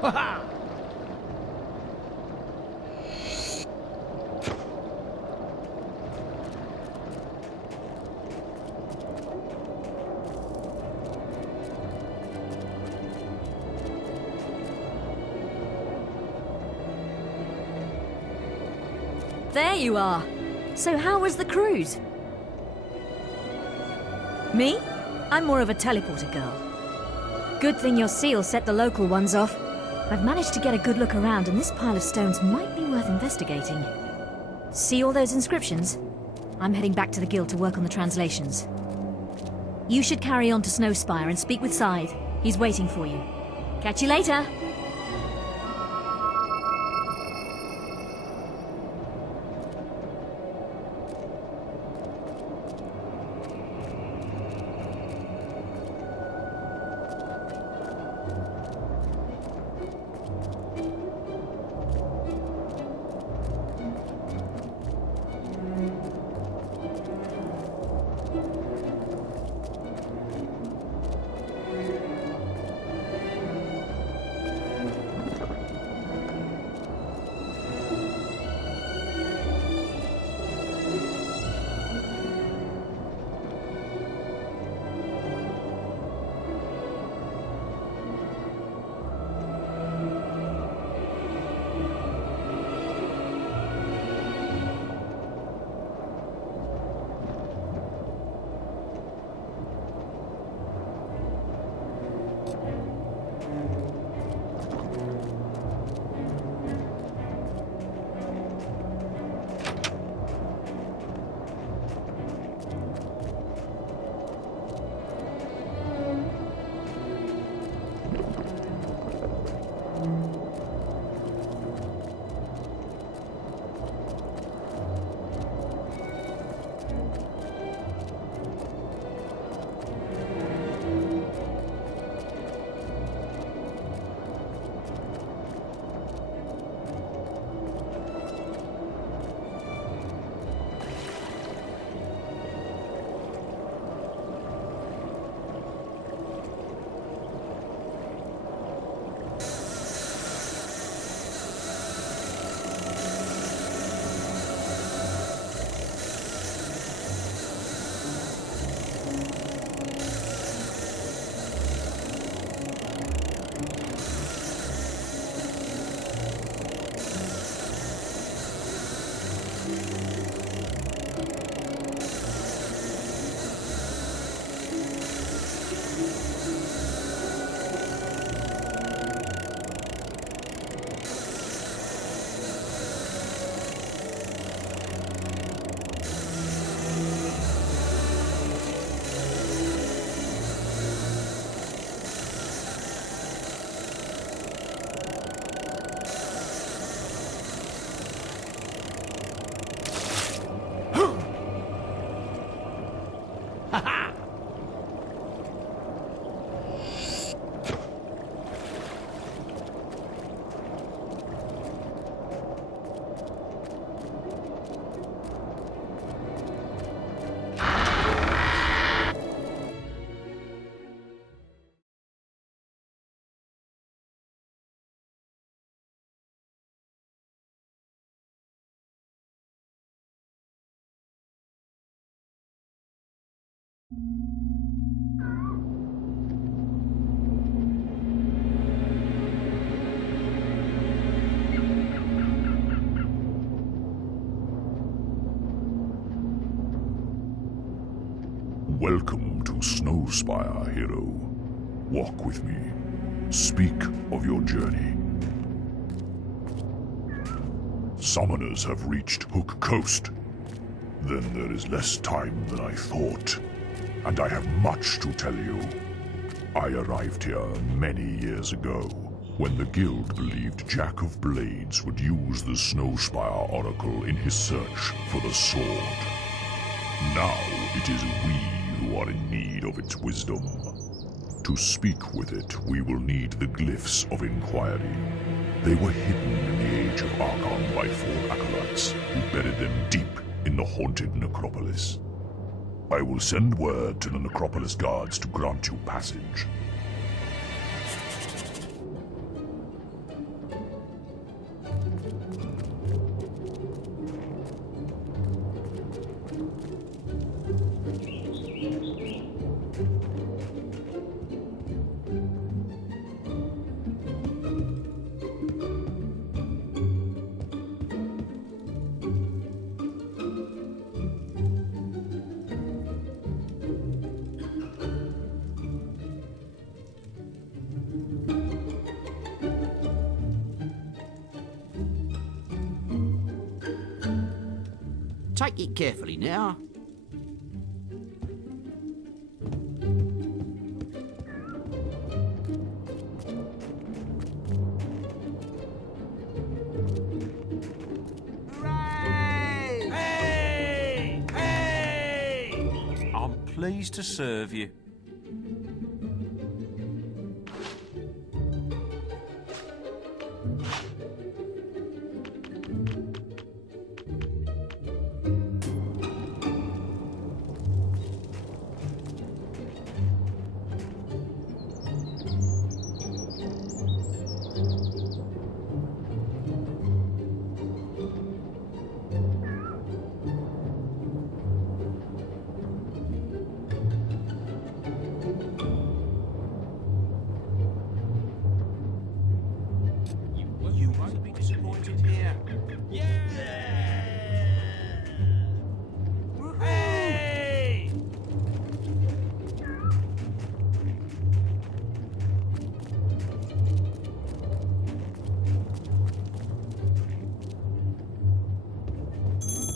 Ha-ha! There you are. So how was the cruise? Me? I'm more of a teleporter girl. Good thing your seal set the local ones off. I've managed to get a good look around, and this pile of stones might be worth investigating. See all those inscriptions? I'm heading back to the guild to work on the translations. You should carry on to Snowspire and speak with Scythe. He's waiting for you. Catch you later! Welcome to Snowspire, hero. Walk with me. Speak of your journey. Summoners have reached Hook Coast. Then there is less time than I thought, and I have much to tell you. I arrived here many years ago, when the guild believed Jack of Blades would use the Snowspire Oracle in his search for the sword. Now it is we who are in need of its wisdom. To speak with it, we will need the Glyphs of Inquiry. They were hidden in the Age of Archon by 4 acolytes, who buried them deep in the haunted necropolis. I will send word to the necropolis guards to grant you passage. Take it carefully now. Hey! Hey! I'm pleased to serve you. You won't be disappointed here. Yeah! Hey!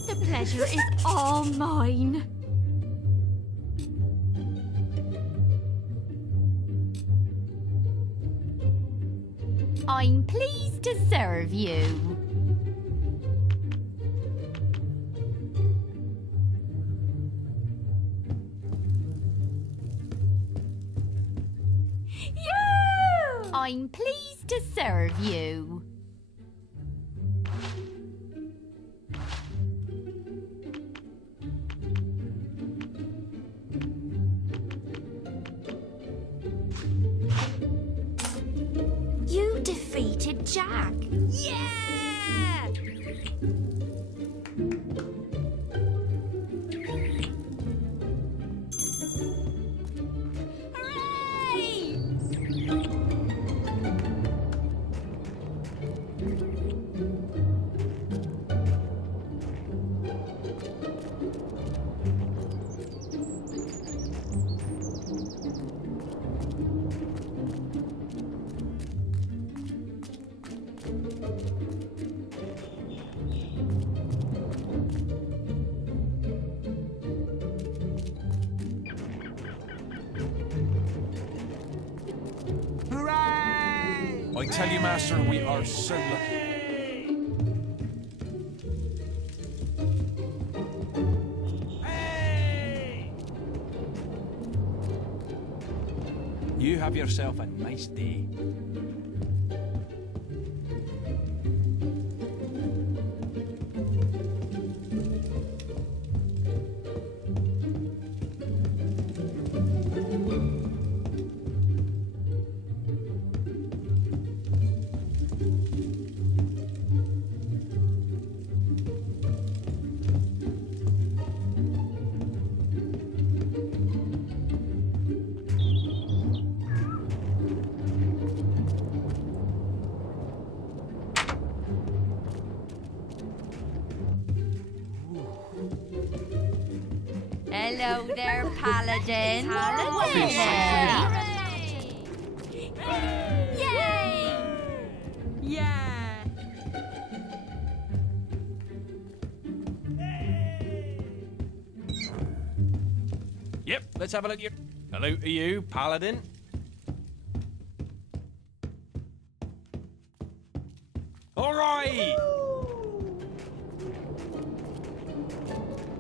The pleasure is all mine. I'm pleased to serve you. I'm pleased to serve you. You defeated Jack. Yeah! Hooray! I tell you, Master, we are so lucky. You have yourself a nice day. Hello there, Paladin. Yay! Yeah! Yep, let's have a look here. Hello to you, Paladin. All right!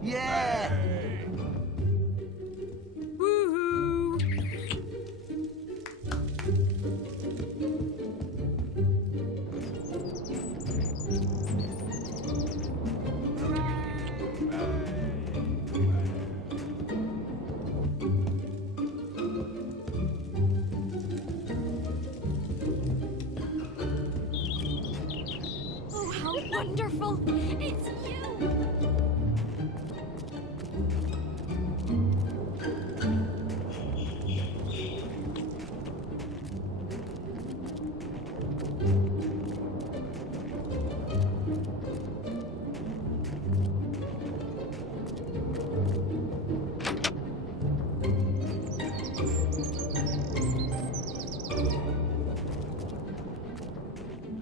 Yeah! Woohoo! Oh, how wonderful! It's you!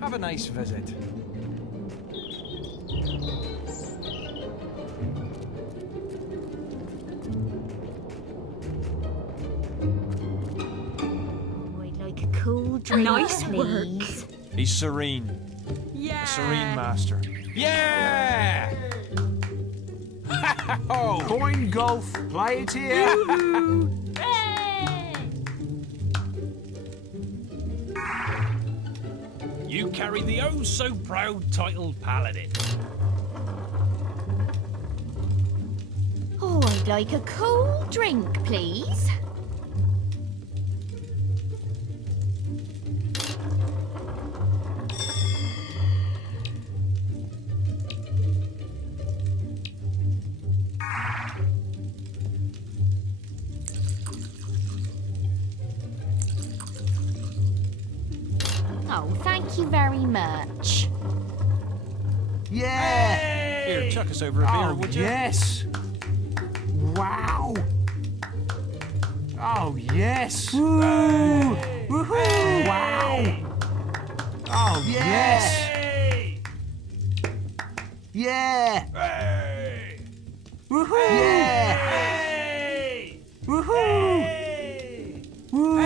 Have a nice visit. cool drink, Nice please? He's serene. Yeah. A serene master. Yeah! Oh! Coin golf, play it here. Hooray! You carry the oh so proud title Paladin. Oh, I'd like a cool drink, please. Oh, thank you very much. Yeah. Here, chuck us over a beer, Oh, would you? yes. Wow. Oh, yes. Woo. Woohoo. Wow. Oh, yes. Hey! Yeah. Hey! Woohoo. Yeah. Hey! Woohoo. Hey! Woo.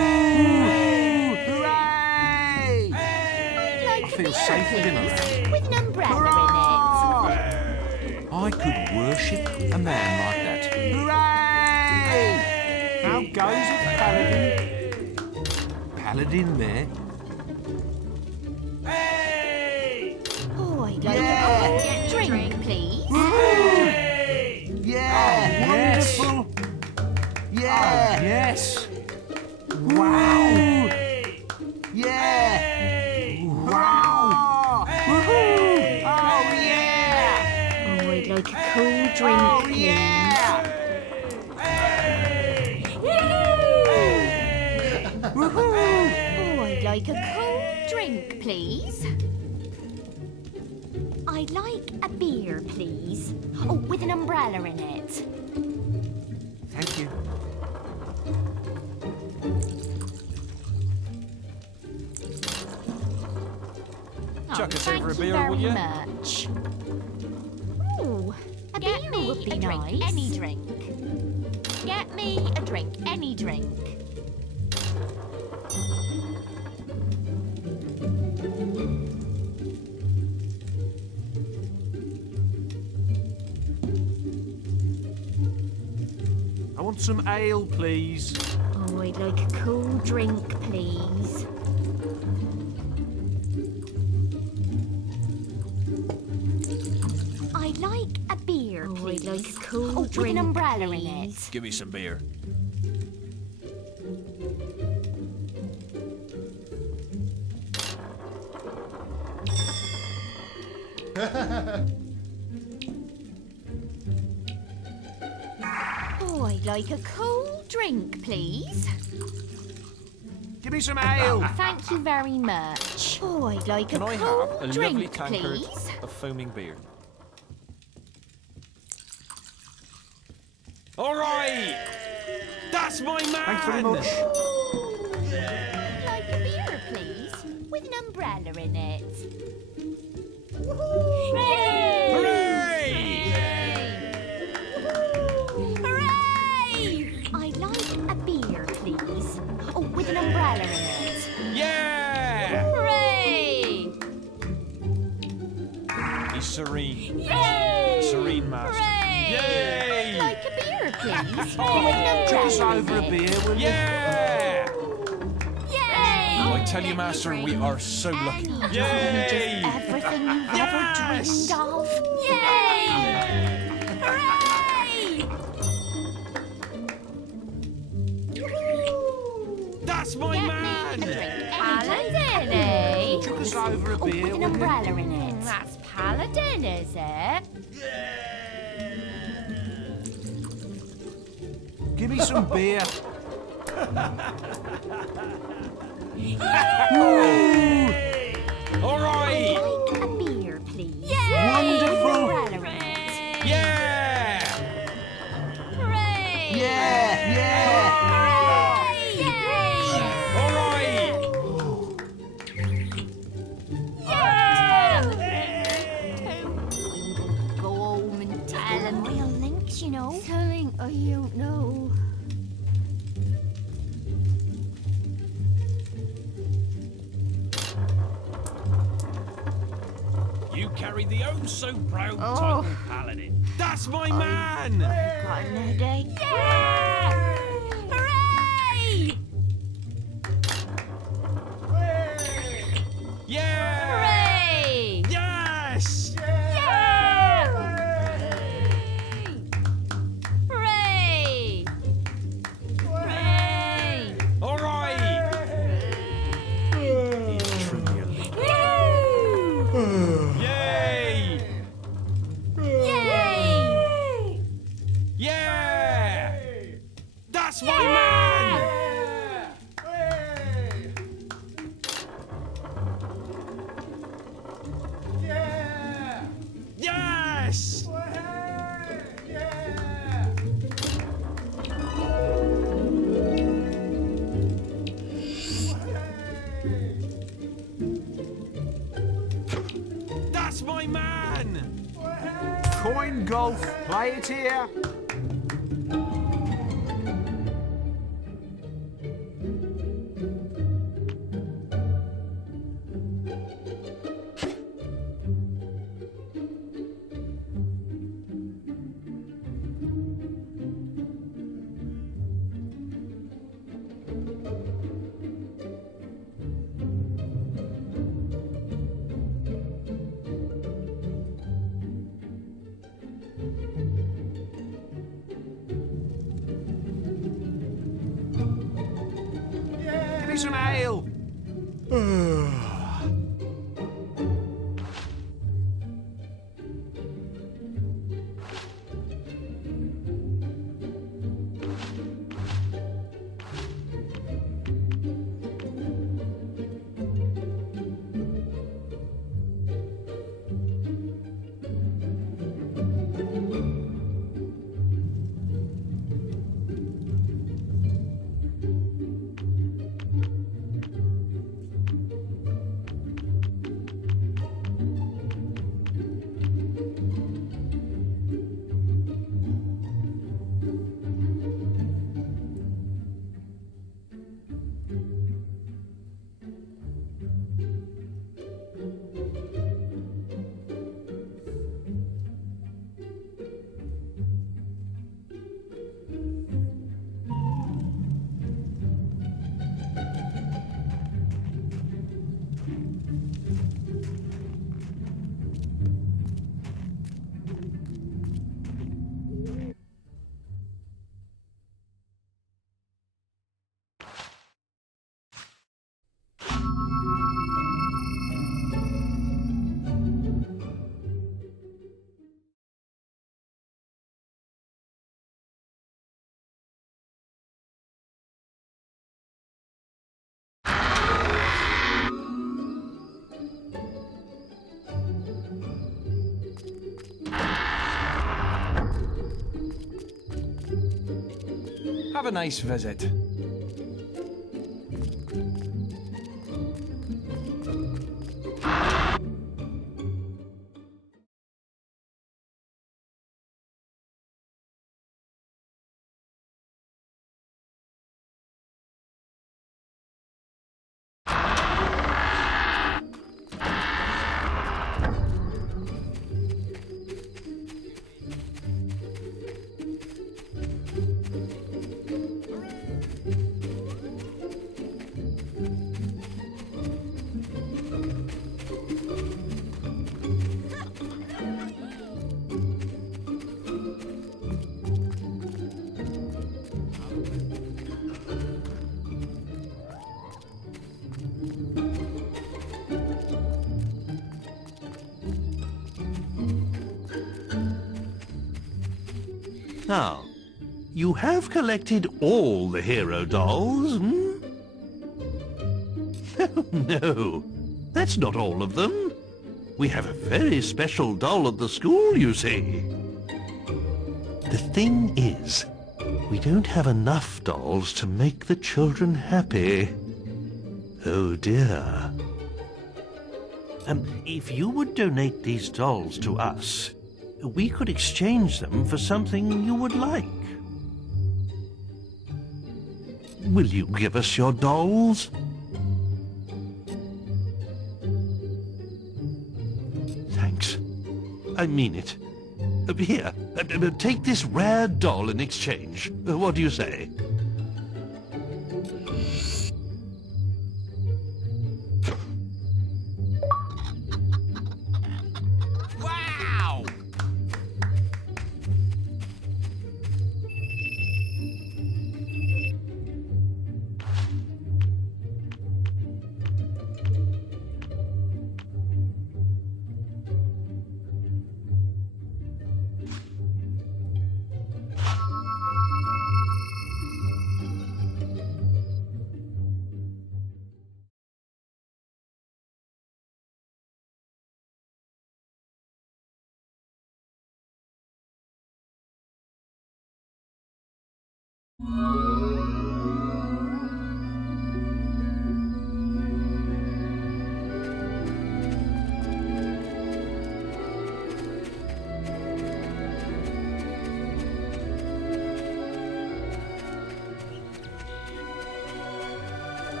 Hooray. Like I feel safe with him around. with an umbrella Hurrah. I could worship a man like that. Hooray. How goes it, Paladin? Paladin there. Hey! in it. Oh, I'd like Yeah. a cool drink, please. Woohoo. Hey! Yeah. yes. Wonderful. Oh, Yeah. yes. Wow. Hey! Yeah. Hey! Wow. Woohoo. Oh, yeah. Oh, I'd like a cool drink, Oh, please. yeah. Woohoo. Oh, I'd like a cool drink, please. I'd like a beer, please. Oh, with an umbrella in it. Thank you. Chuck us thank over a you beer, very will you? much. Oh, a Get beer me would be a drink, nice. any drink. Get me a drink, any drink. I want some ale, please. Oh, I'd like a cool drink, please. I'd like a beer, please. I'd like a cool with drink, an umbrella in please. it. Give me some beer. Oh, I'd like a cool drink, please. Give me some ale. Thank you very much. Oh, I'd like Can a I cool have a drink, lovely tankard please. of foaming beer? All right! That's my man! Thanks very much. I'd like a beer, please, with an umbrella in it. Hooray! Hooray! I'd like a beer, please. Oh, with an umbrella in it. Yeah! Hooray! He's serene. Yay! Serene master. Hooray! Yay! Like a beer, please. Oh, with an Chuck us umbrella over a in it. beer, will you? Yeah! Yay! I tell you, master, we are so lucky. And Yay! just everything you've ever Yes! dreamed of. Yay! Hooray! That's my Get man! me a drink. Paladin, eh? Chuck us over a Oh, beer, with an will you? umbrella in it. That's Paladin, is it? Give me some beer. All right! Like a beer, please. Wonderful. Umbrella in it. Yeah! Hooray! Yeah, yeah. Hooray! All right! Go home and tell him. Real links, you know. Telling, I don't know. carry the oh-so-proud Oh. title paladin. That's my man! Got an headache. Yeah! Hooray! Yeah! Hooray! Yes! Yeah! Hooray! Hooray! All right! Yay! Yay! Yeah! That's my man! Yes! That's my man! Coin golf. Play it here. Give me some ale. Have a nice visit. Now, you have collected all the hero dolls, hmm? No, that's not all of them. We have a very special doll at the school, you see. The thing is, we don't have enough dolls to make the children happy. Oh dear. If you would donate these dolls to us, we could exchange them for something you would like. Will you give us your dolls? Thanks. I mean it. Here, take this rare doll in exchange. What do you say? Wow!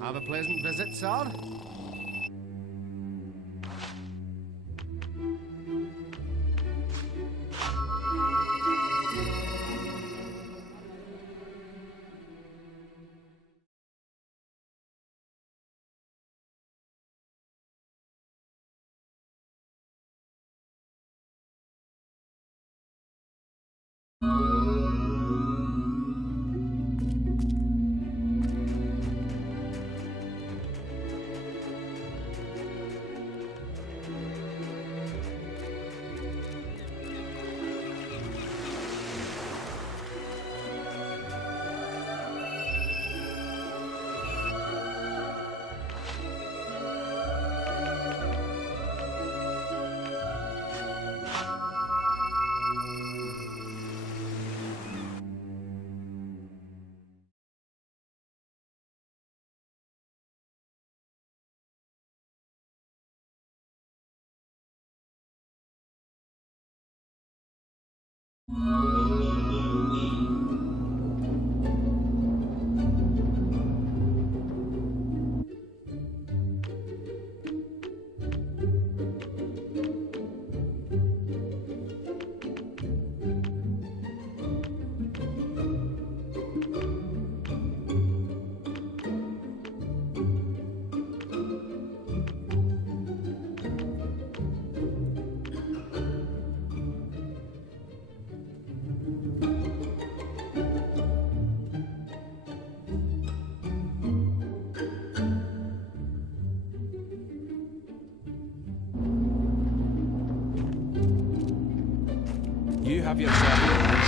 Have a pleasant visit, sir. You have yourself.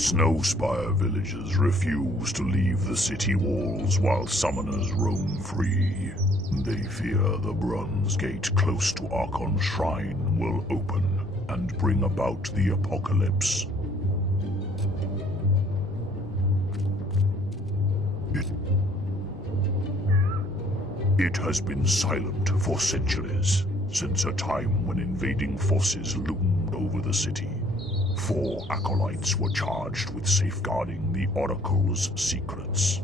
The Snowspire villagers refuse to leave the city walls while summoners roam free. They fear the bronze gate close to Archon's shrine will open and bring about the apocalypse. It has been silent for centuries, since a time when invading forces loomed over the city. 4 acolytes were charged with safeguarding the Oracle's secrets.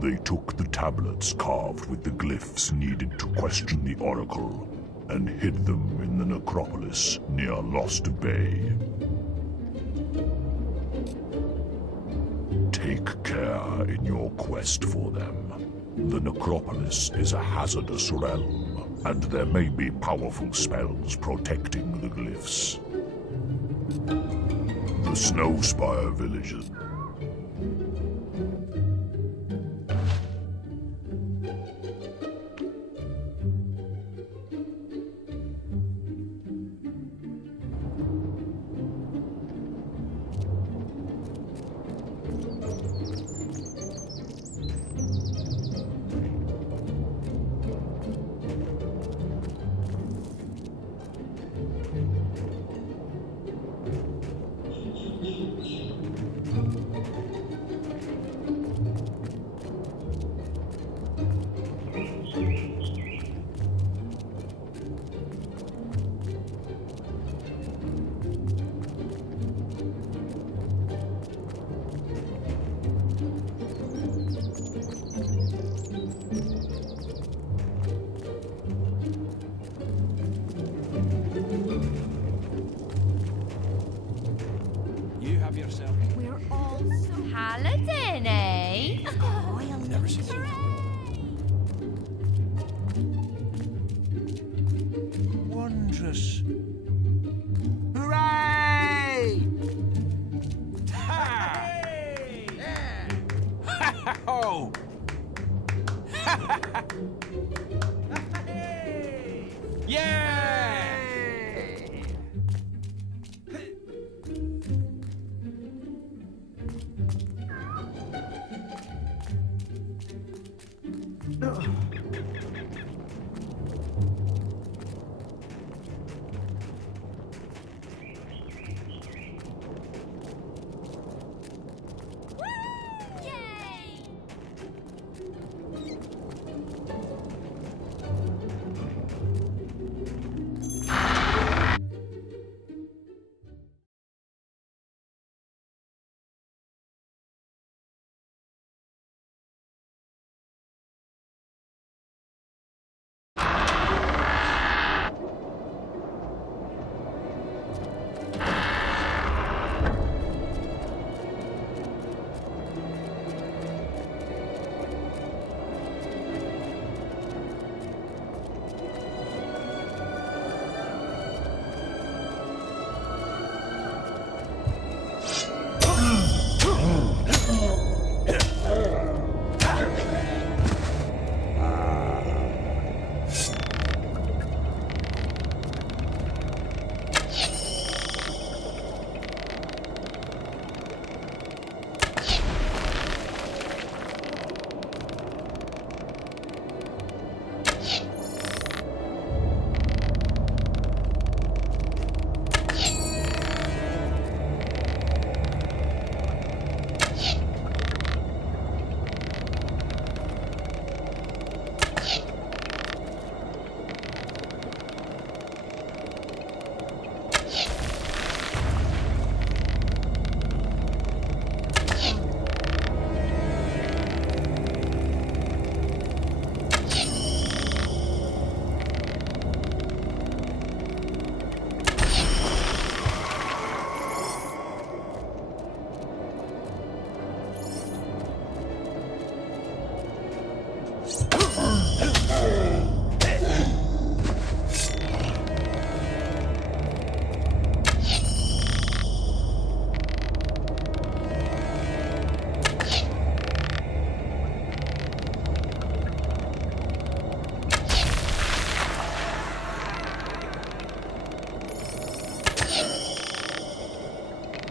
They took the tablets carved with the glyphs needed to question the Oracle and hid them in the necropolis near Lost Bay. Take care in your quest for them. The necropolis is a hazardous realm, and there may be powerful spells protecting the glyphs. The Snowspire villagers.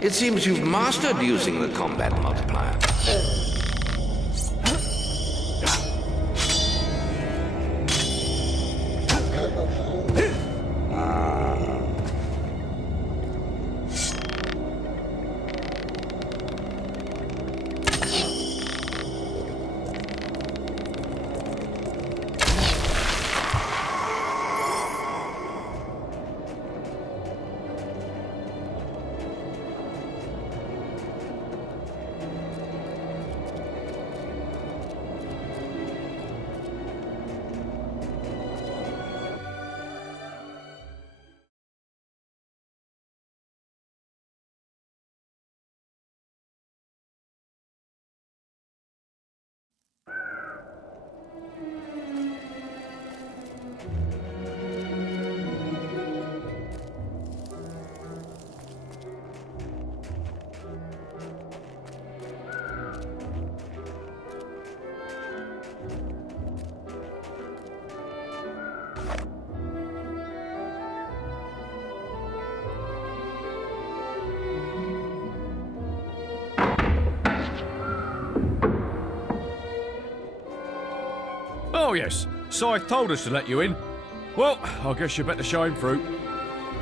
It seems you've mastered using the combat multiplier. Oh, yes. Scythe told us to let you in. Well, I guess you better show him through.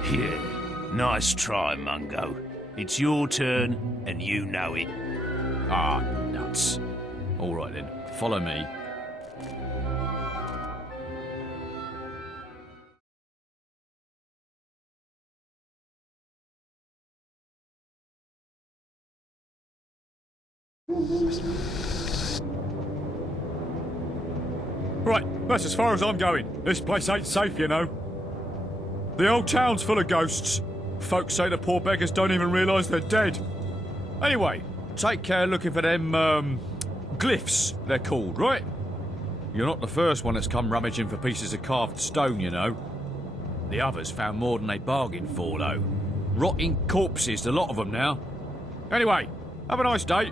Yeah, nice try, Mungo. It's your turn, and you know it. Ah, nuts. All right, then. Follow me. Right, that's as far as I'm going. This place ain't safe, you know. The old town's full of ghosts. Folks say the poor beggars don't even realise they're dead. Anyway, take care looking for them, glyphs, they're called, right? You're not the first one that's come rummaging for pieces of carved stone, you know. The others found more than they bargained for, though. Rotting corpses, a lot of them now. Anyway, have a nice day.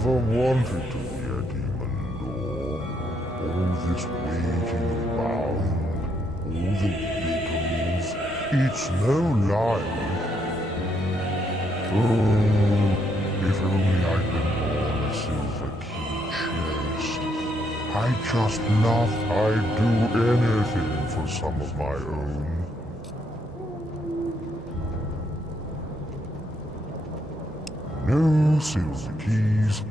never wanted to be a demon lord. All this waiting around, all the riddles, it's no lie. Oh, if only I'd been born a silver key chest. I just love I'd do anything for some of my own. No silver keys.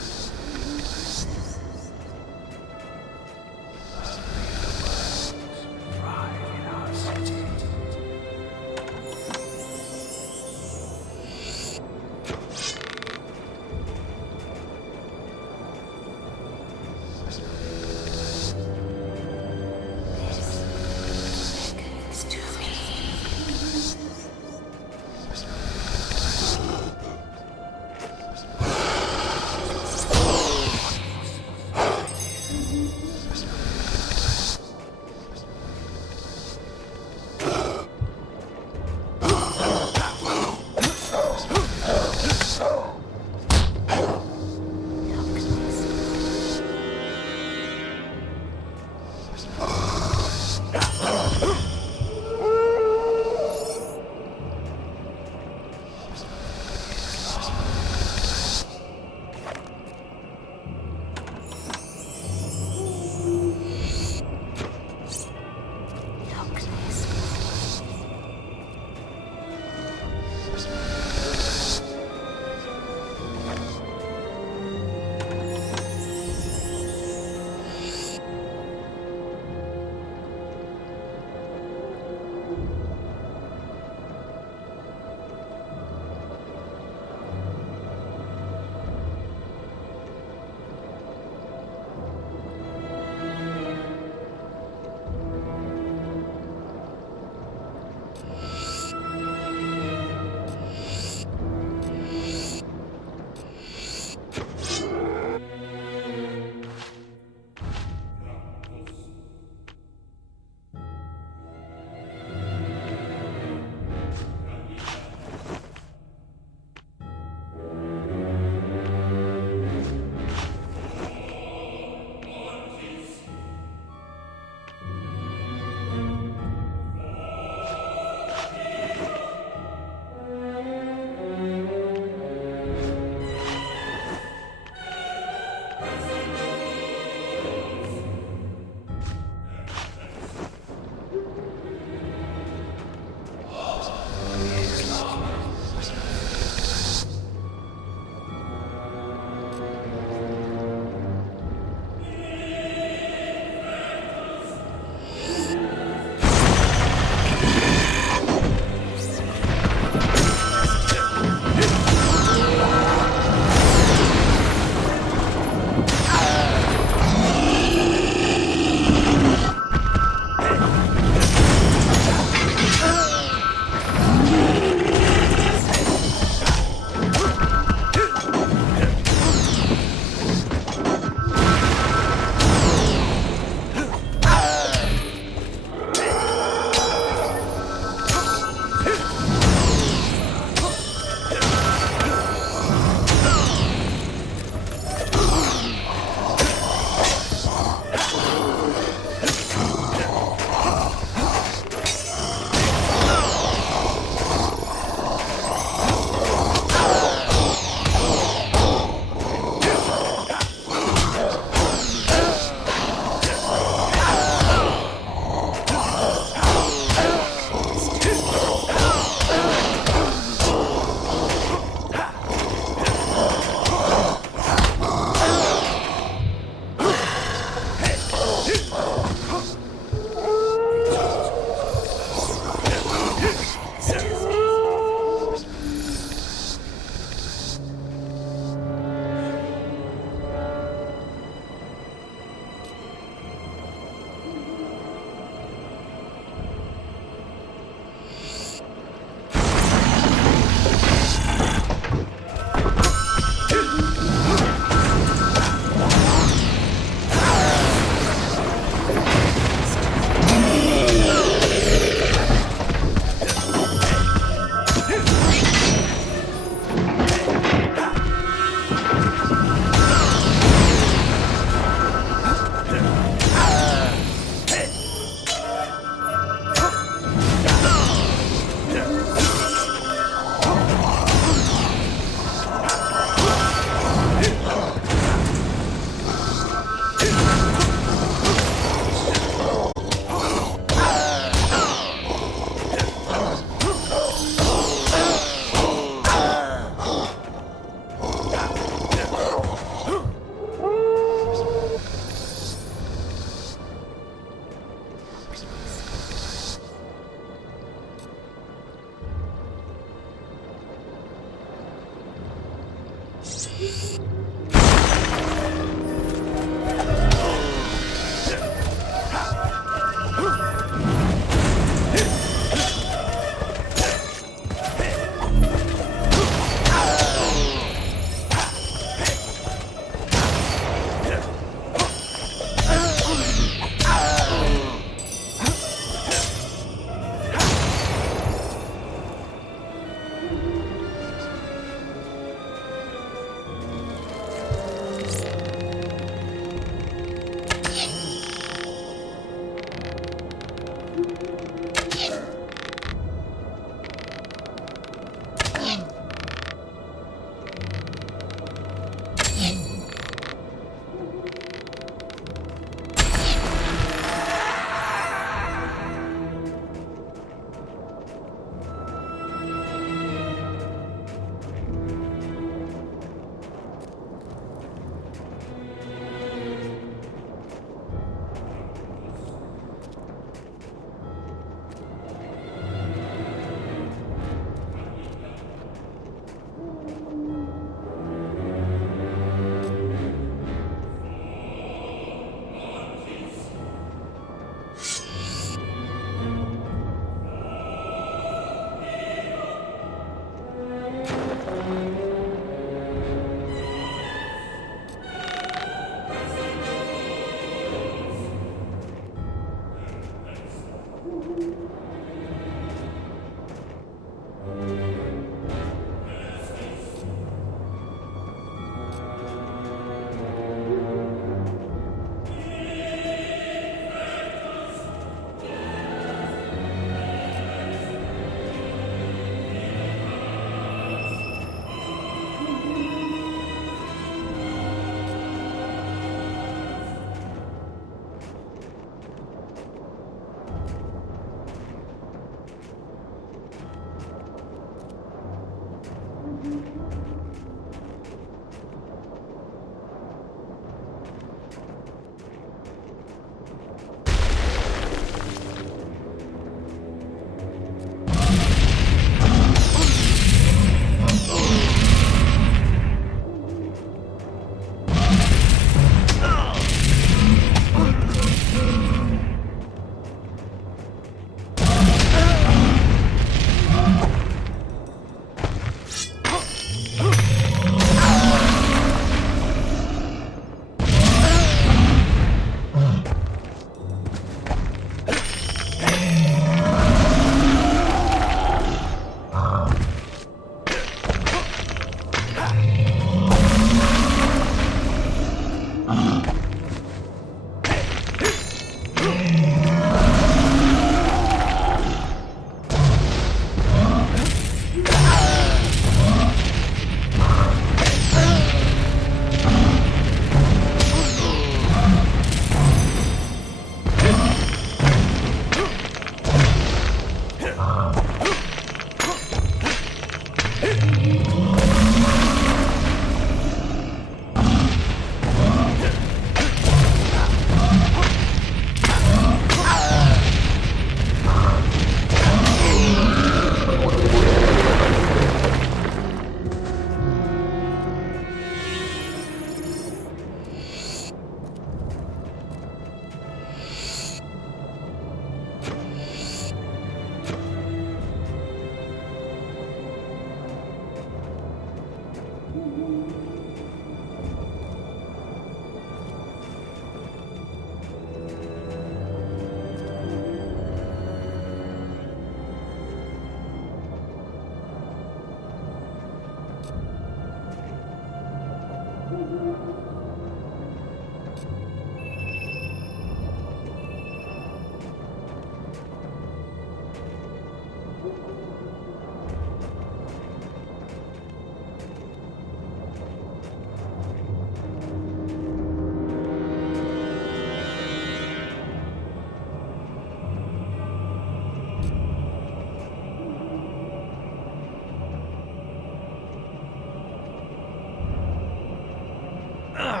Ah!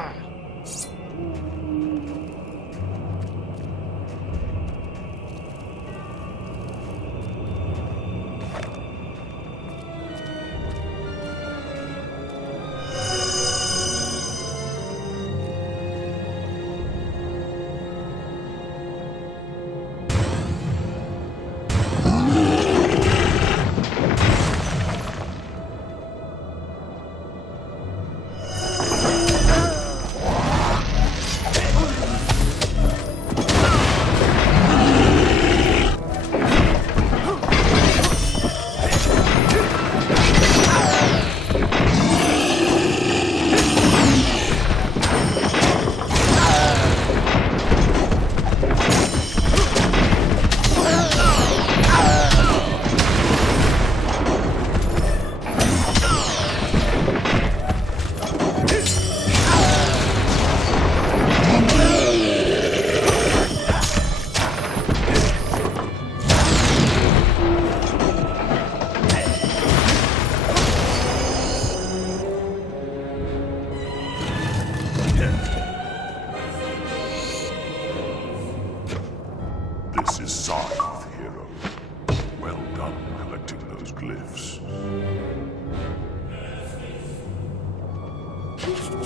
You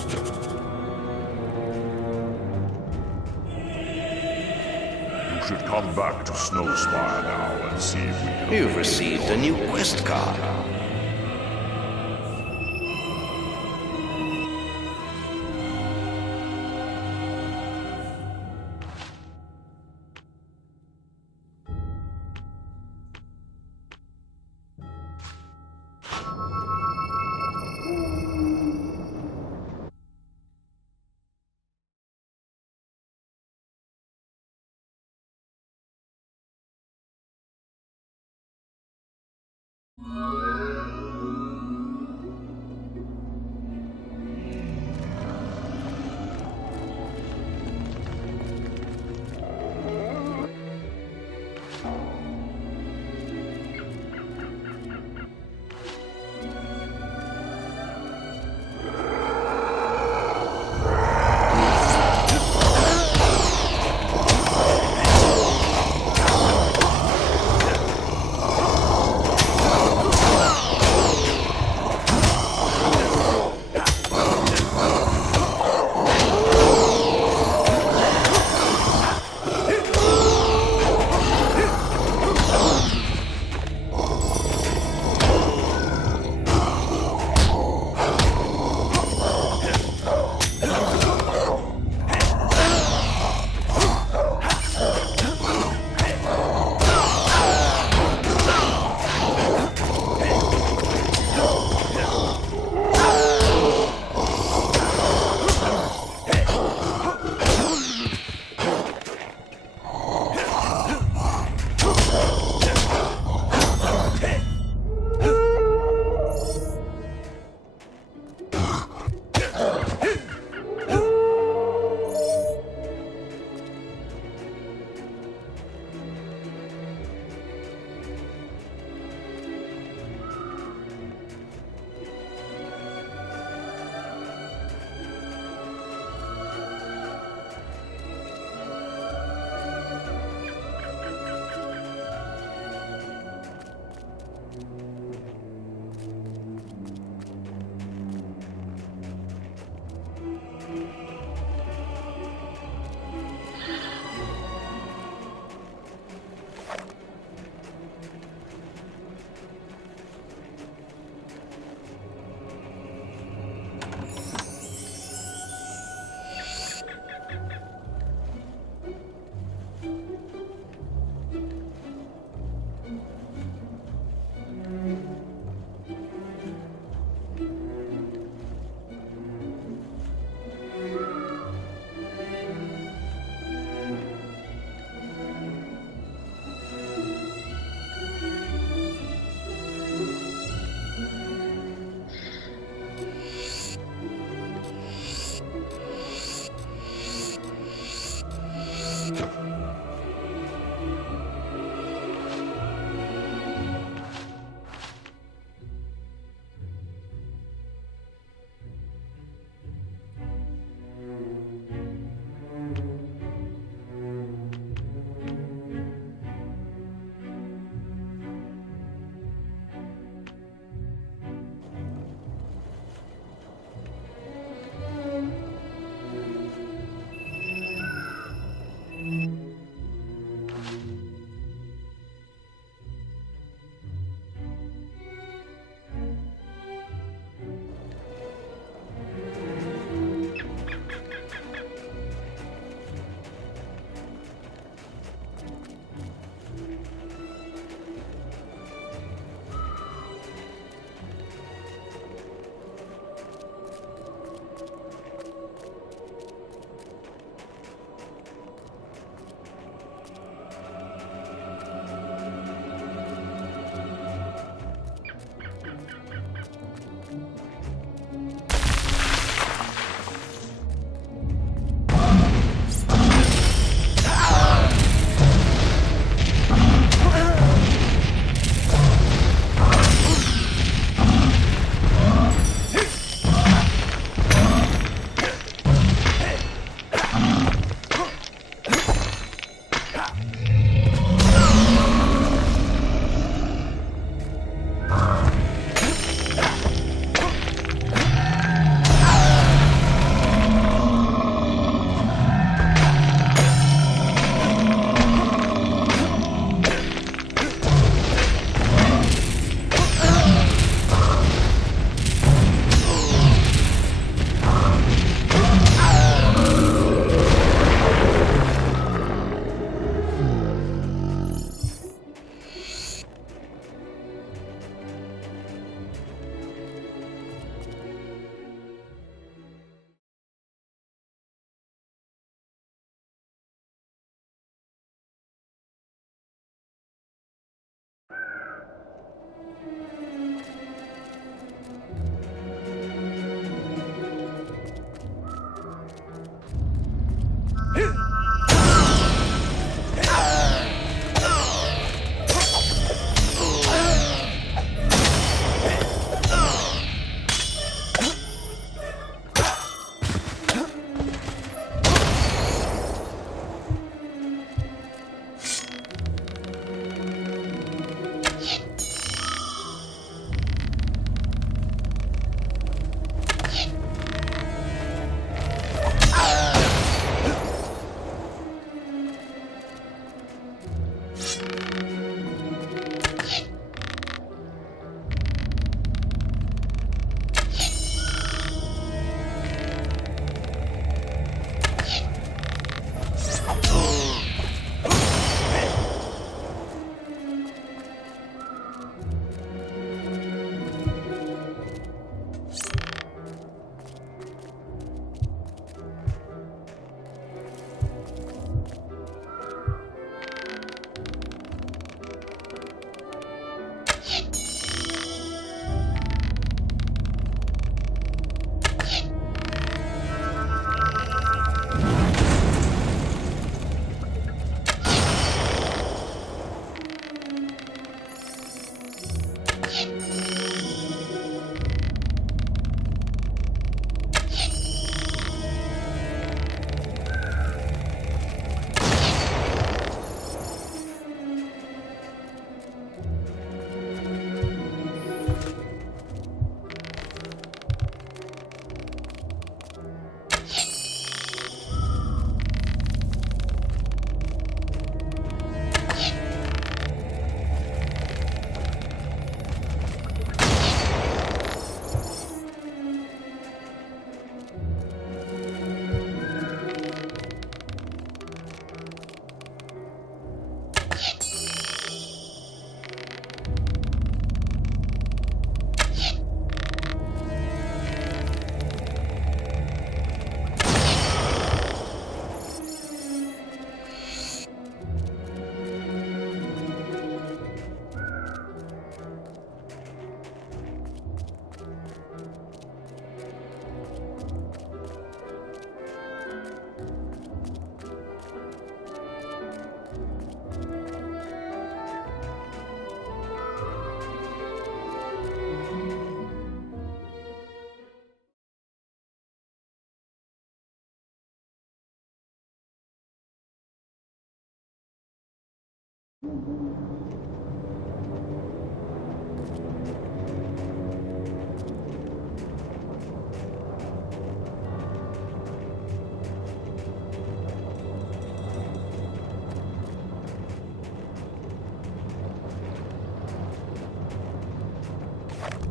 should come back to Snowspire now and see if we can... You've received a new quest card.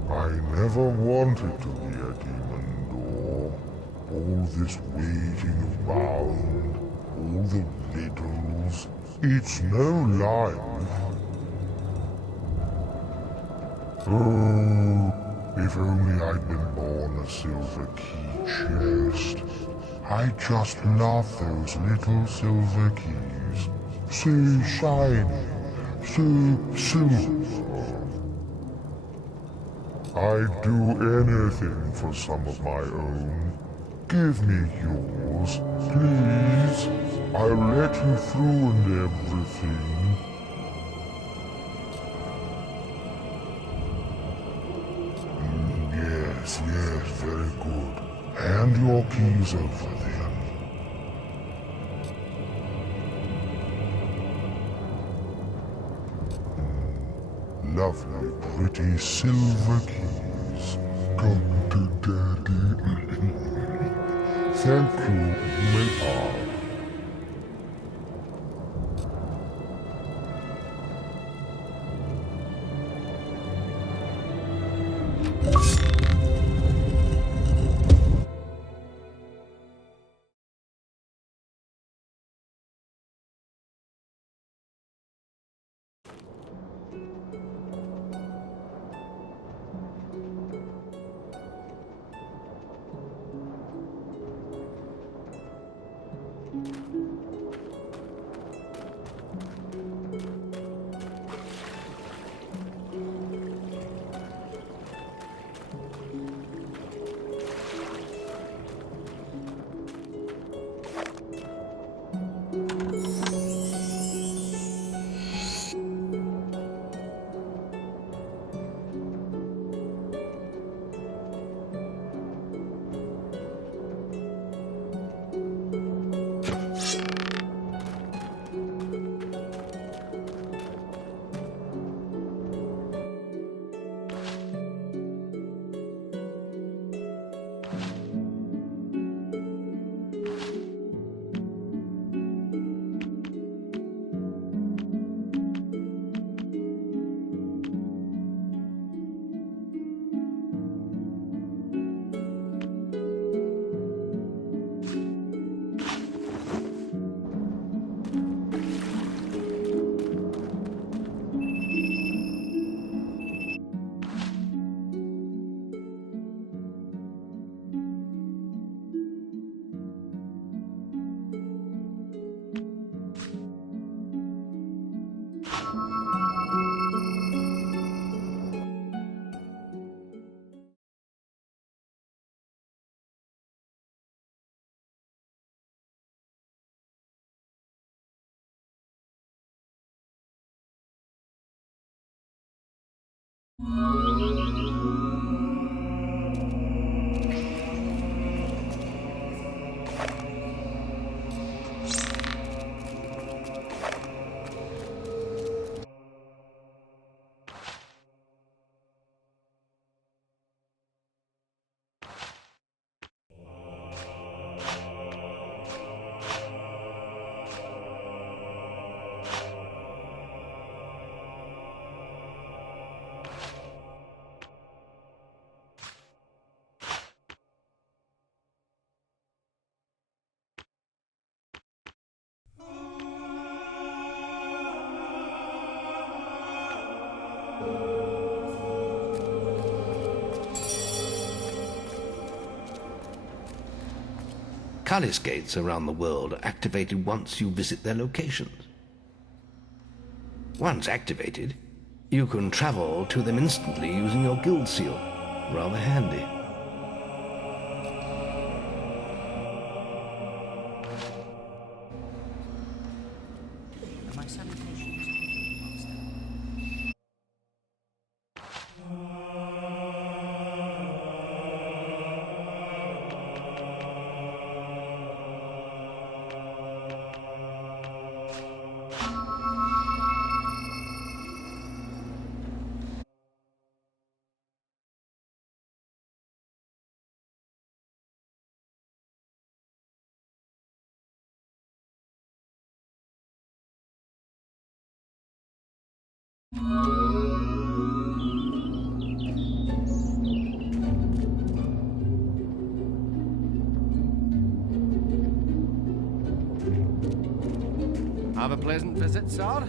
I never wanted to be a demon door. All this waiting around, all the riddles. It's no life. Oh, if only I'd been born a silver key chest. I just love those little silver keys. So shiny, so silver. I'd do anything for some of my own. Give me yours, please. I'll let you through and everything. Yes, very good. Hand your keys over then. Lovely, pretty silver keys. Come to Daddy. Thank you, Maypal. Cullis gates around the world are activated once you visit their locations. Once activated, you can travel to them instantly using your guild seal. Rather handy. Have a pleasant visit, sir.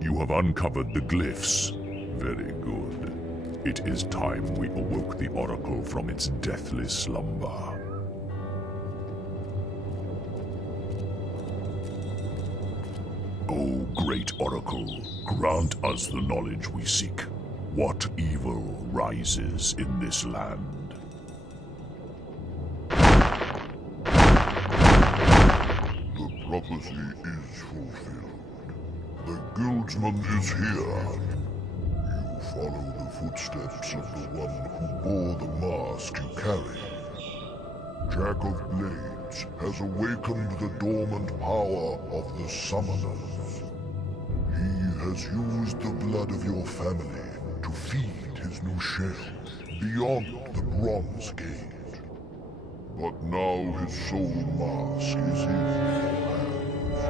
You have uncovered the glyphs. Very good. It is time we awoke the Oracle from its deathless slumber. O great Oracle, grant us the knowledge we seek. What evil rises in this land? The prophecy is fulfilled. The guildsman is here. You follow the footsteps of the one who bore the mask you carry. Jack of Blades has awakened the dormant power of the Summoners. He has used the blood of your family to feed his new shell beyond the Bronze Gate. But now his soul mask is in your hands.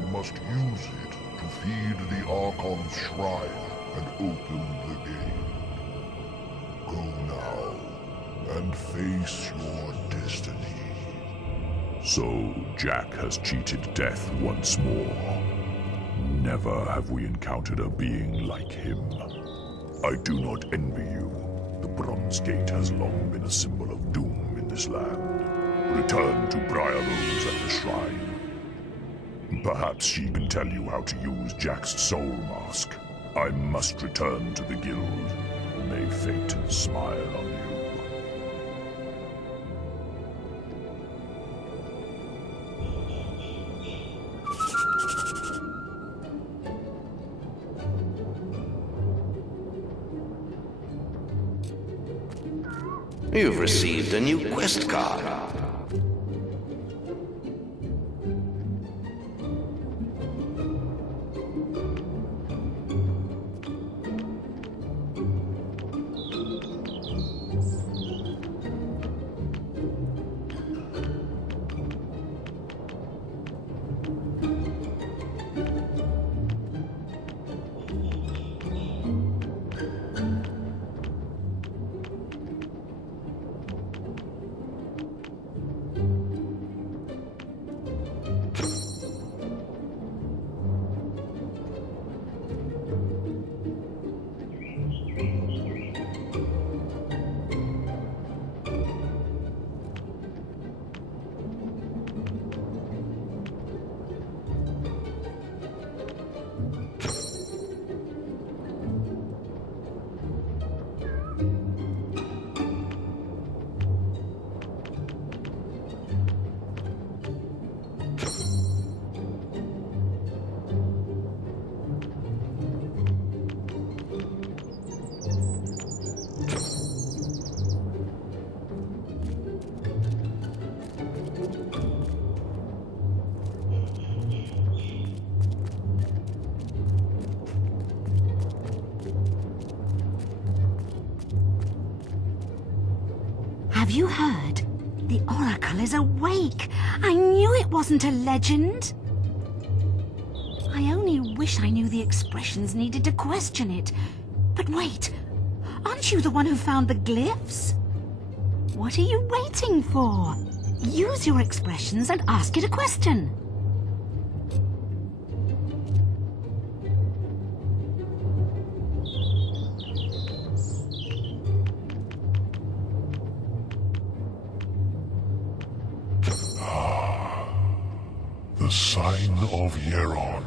You must use it to feed the Archon's shrine and open the gate. Go now and face your destiny. So, Jack has cheated death once more. Never have we encountered a being like him. I do not envy you. The Bronze Gate has long been a symbol of doom in this land. Return to Briar Rose at the shrine. Perhaps she can tell you how to use Jack's soul mask. I must return to the guild. May fate smile on you. You've received a new quest card. Have you heard? The Oracle is awake. I knew it wasn't a legend. I only wish I knew the expressions needed to question it. But wait, aren't you the one who found the glyphs? What are you waiting for? Use your expressions and ask it a question. The sign of Yeron.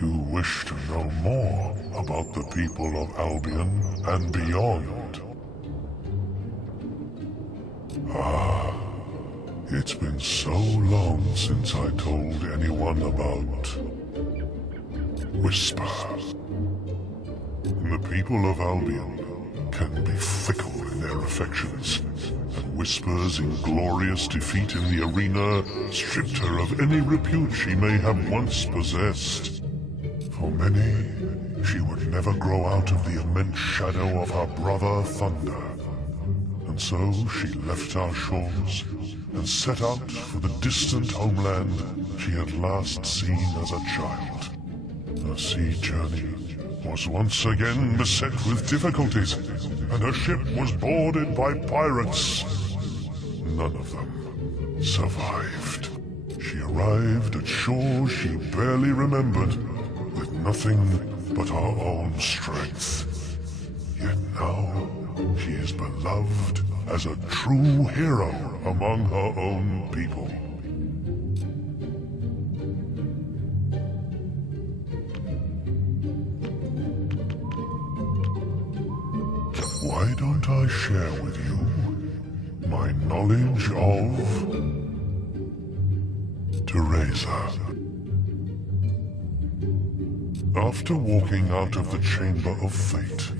You wish to know more about the people of Albion and beyond. It's been so long since I told anyone about Whisper. The people of Albion can be fickle in their affections, and Whisper's inglorious defeat in the arena stripped her of any repute she may have once possessed. For many, she would never grow out of the immense shadow of her brother Thunder. And so she left our shores and set out for the distant homeland she had last seen as a child. Her sea journey was once again beset with difficulties, and her ship was boarded by pirates. None of them survived. She arrived at shore she barely remembered, with nothing but her own strength. Yet now she is beloved as a true hero among her own people. Why don't I share with you my knowledge of Teresa? After walking out of the Chamber of Fate,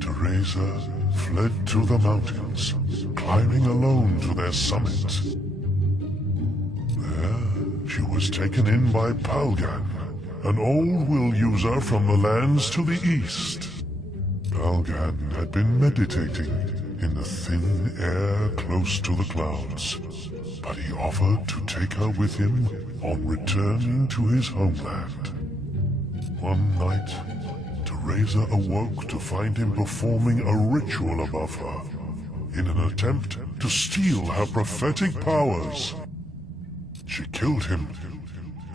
Teresa fled to the mountains, climbing alone to their summit. There, she was taken in by Palgan, an old will user from the lands to the east. Palgan had been meditating in the thin air close to the clouds, but he offered to take her with him on returning to his homeland. One night, Teresa awoke to find him performing a ritual above her, in an attempt to steal her prophetic powers. She killed him,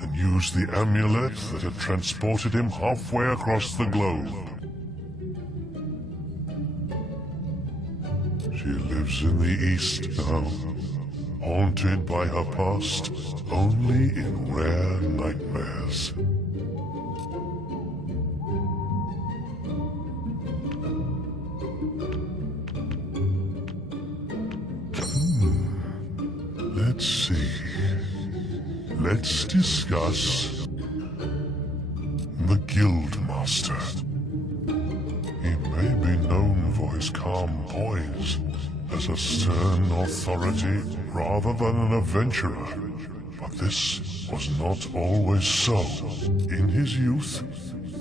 and used the amulet that had transported him halfway across the globe. She lives in the East now, haunted by her past only in rare nightmares. Let's see. Let's discuss the Guildmaster. He may be known for his calm poise, as a stern authority rather than an adventurer, but this was not always so. In his youth,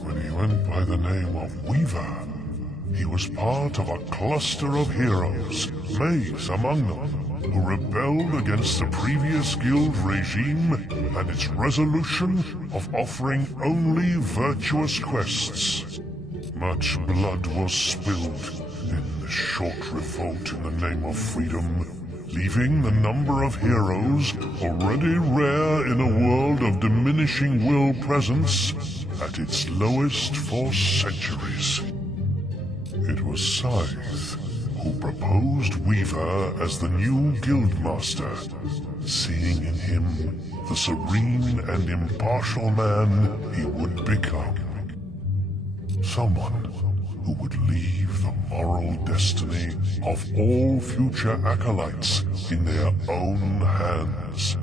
when he went by the name of Weaver, he was part of a cluster of heroes, Maze among them, who rebelled against the previous guild regime and its resolution of offering only virtuous quests. Much blood was spilled in this short revolt in the name of freedom, leaving the number of heroes, already rare in a world of diminishing will presence, at its lowest for centuries. It was Scythe who proposed Weaver as the new Guildmaster, seeing in him the serene and impartial man he would become. Someone who would leave the moral destiny of all future acolytes in their own hands.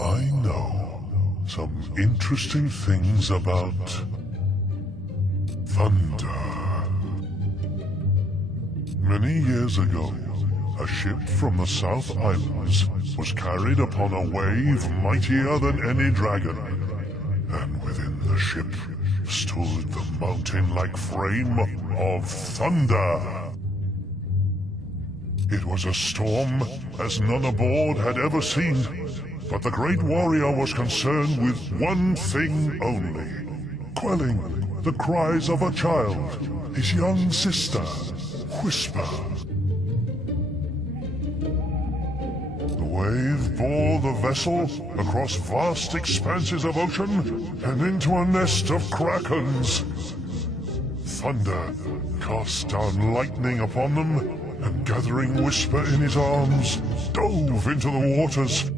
I know some interesting things about Thunder. Many years ago, A ship from the South Islands was carried upon a wave mightier than any dragon, and within the ship stood the mountain-like frame of thunder. It was a storm as none aboard had ever seen, but the great warrior was concerned with one thing only: quelling the cries of a child, his young sister, Whisper. The wave bore the vessel across vast expanses of ocean and into a nest of krakens. Thunder cast down lightning upon them, and gathering Whisper in his arms, dove into the waters.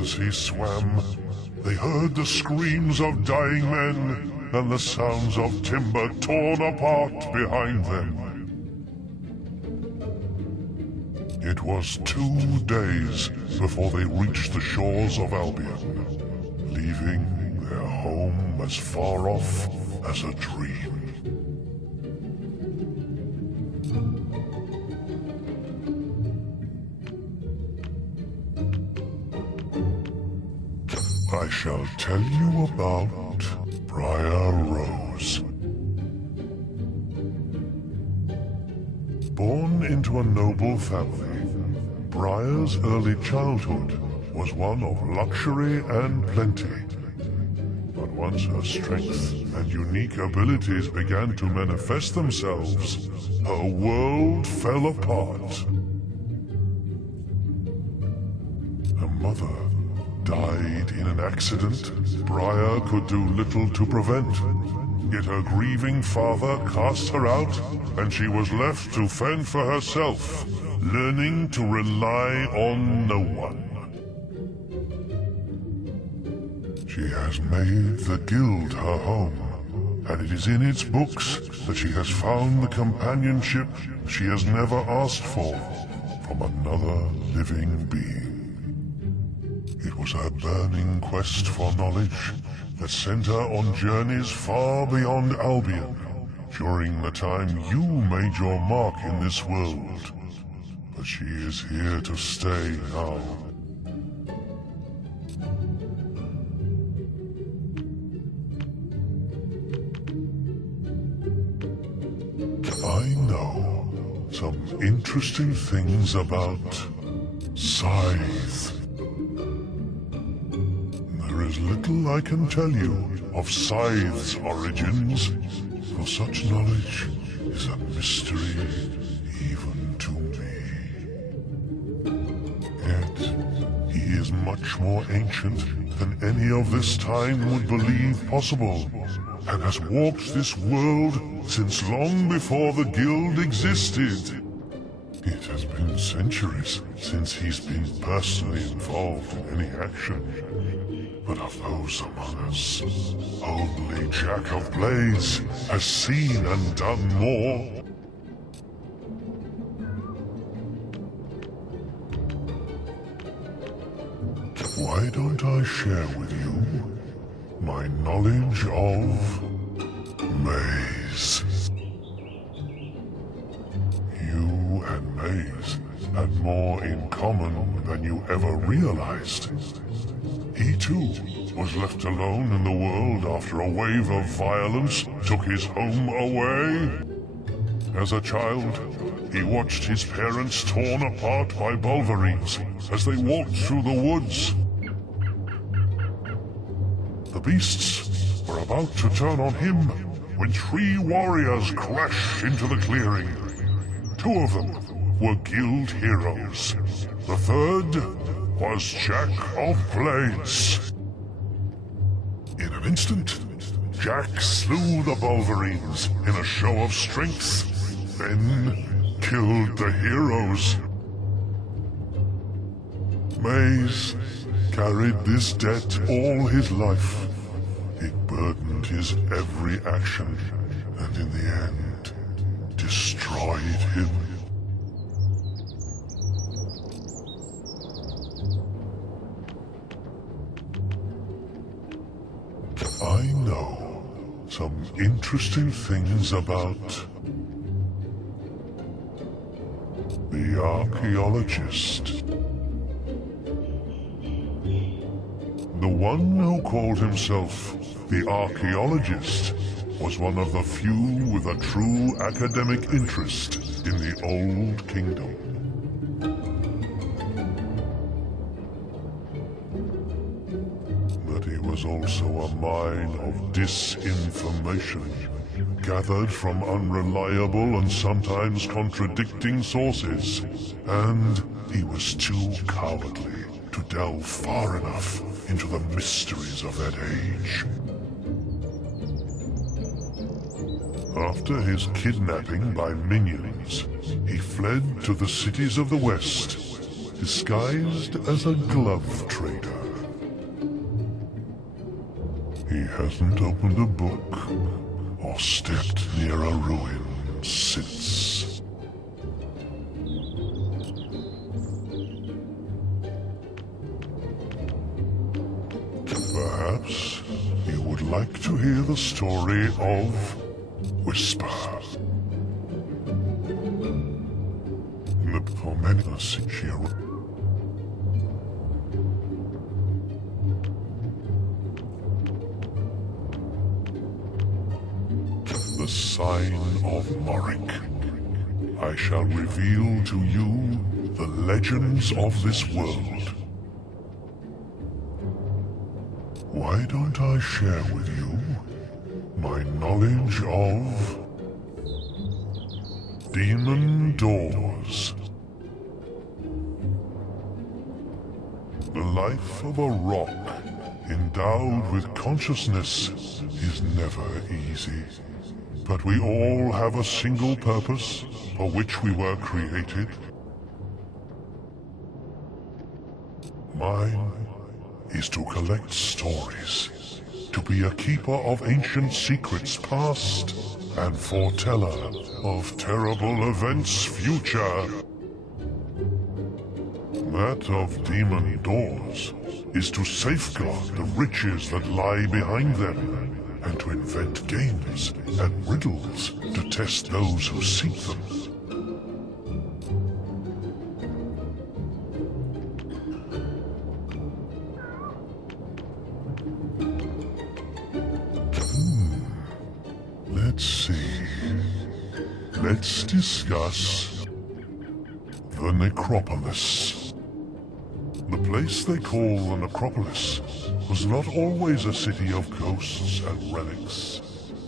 As he swam, they heard the screams of dying men and the sounds of timber torn apart behind them. It was 2 days before they reached the shores of Albion, leaving their home as far off as a dream. I shall tell you about Briar Rose. Born into a noble family, Briar's early childhood was one of luxury and plenty. But once her strength and unique abilities began to manifest themselves, her world fell apart. Her mother died in an accident Briar could do little to prevent. Yet her grieving father cast her out, and she was left to fend for herself, learning to rely on no one. She has made the guild her home, and it is in its books that she has found the companionship she has never asked for from another living being. It was her burning quest for knowledge that sent her on journeys far beyond Albion during the time you made your mark in this world. But she is here to stay now. I know some interesting things about Scythe. There is little I can tell you of Scythe's origins, for such knowledge is a mystery even to me. Yet, he is much more ancient than any of this time would believe possible, and has walked this world since long before the guild existed. It has been centuries since he's been personally involved in any action. But of those among us, only Jack of Blades has seen and done more. Why don't I share with you my knowledge of Maze? You and Maze had more in common than you ever realized. He too was left alone in the world after a wave of violence took his home away. As a child, he watched his parents torn apart by Bulverines as they walked through the woods. The beasts were about to turn on him when 3 warriors crashed into the clearing. 2 of them were guild heroes. The third was Jack of Blades. In an instant, Jack slew the Bulverines in a show of strength, then killed the heroes. Maze carried this debt all his life. It burdened his every action, and in the end, destroyed him. I know some interesting things about the archaeologist. The one who called himself the archaeologist was one of the few with a true academic interest in the Old Kingdom. But he was also a mine of disinformation, gathered from unreliable and sometimes contradicting sources. And he was too cowardly to delve far enough into the mysteries of that age. After his kidnapping by minions, he fled to the cities of the West, disguised as a glove trader. He hasn't opened a book or stepped near a ruin since. Perhaps you would like to hear the story of Whisper. For many of us, the sign of Morik. I shall reveal to you the legends of this world. Why don't I share with you my knowledge of demon doors? The life of a rock endowed with consciousness is never easy. But we all have a single purpose for which we were created. Mine is to collect stories, to be a keeper of ancient secrets past, and foreteller of terrible events future. That of demon doors is to safeguard the riches that lie behind them, and to invent games and riddles to test those who seek them. Let's see. Let's discuss the necropolis. The place they call the necropolis was not always a city of ghosts and relics.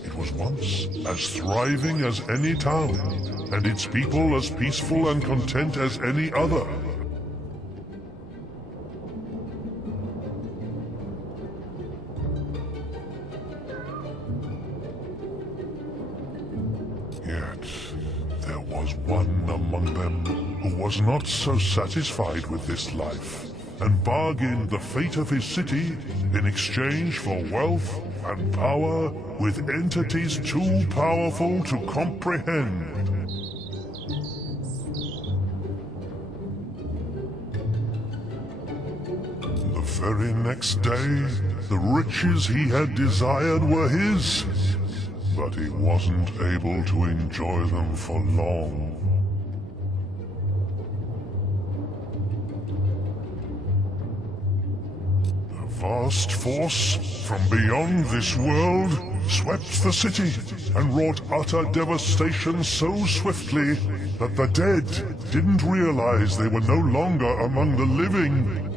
It was once as thriving as any town, and its people as peaceful and content as any other. Yet, there was one among them who was not so satisfied with this life, and bargained the fate of his city in exchange for wealth and power with entities too powerful to comprehend. The very next day, the riches he had desired were his, but he wasn't able to enjoy them for long. Vast force from beyond this world swept the city and wrought utter devastation so swiftly that the dead didn't realize they were no longer among the living.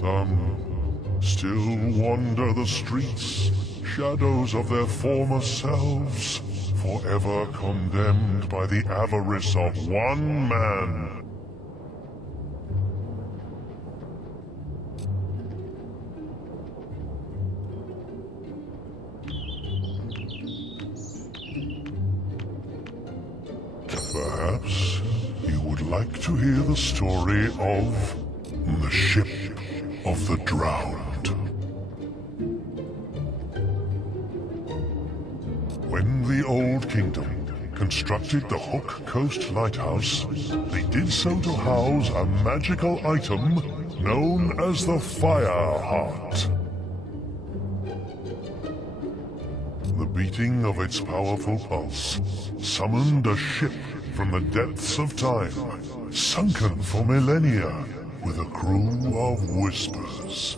Some still wander the streets, shadows of their former selves, forever condemned by the avarice of one man. Perhaps you would like to hear the story of the Ship of the Drowned. When the Old Kingdom constructed the Hook Coast Lighthouse, they did so to house a magical item known as the Fire Heart. The beating of its powerful pulse summoned a ship from the depths of time, sunken for millennia with a crew of whispers.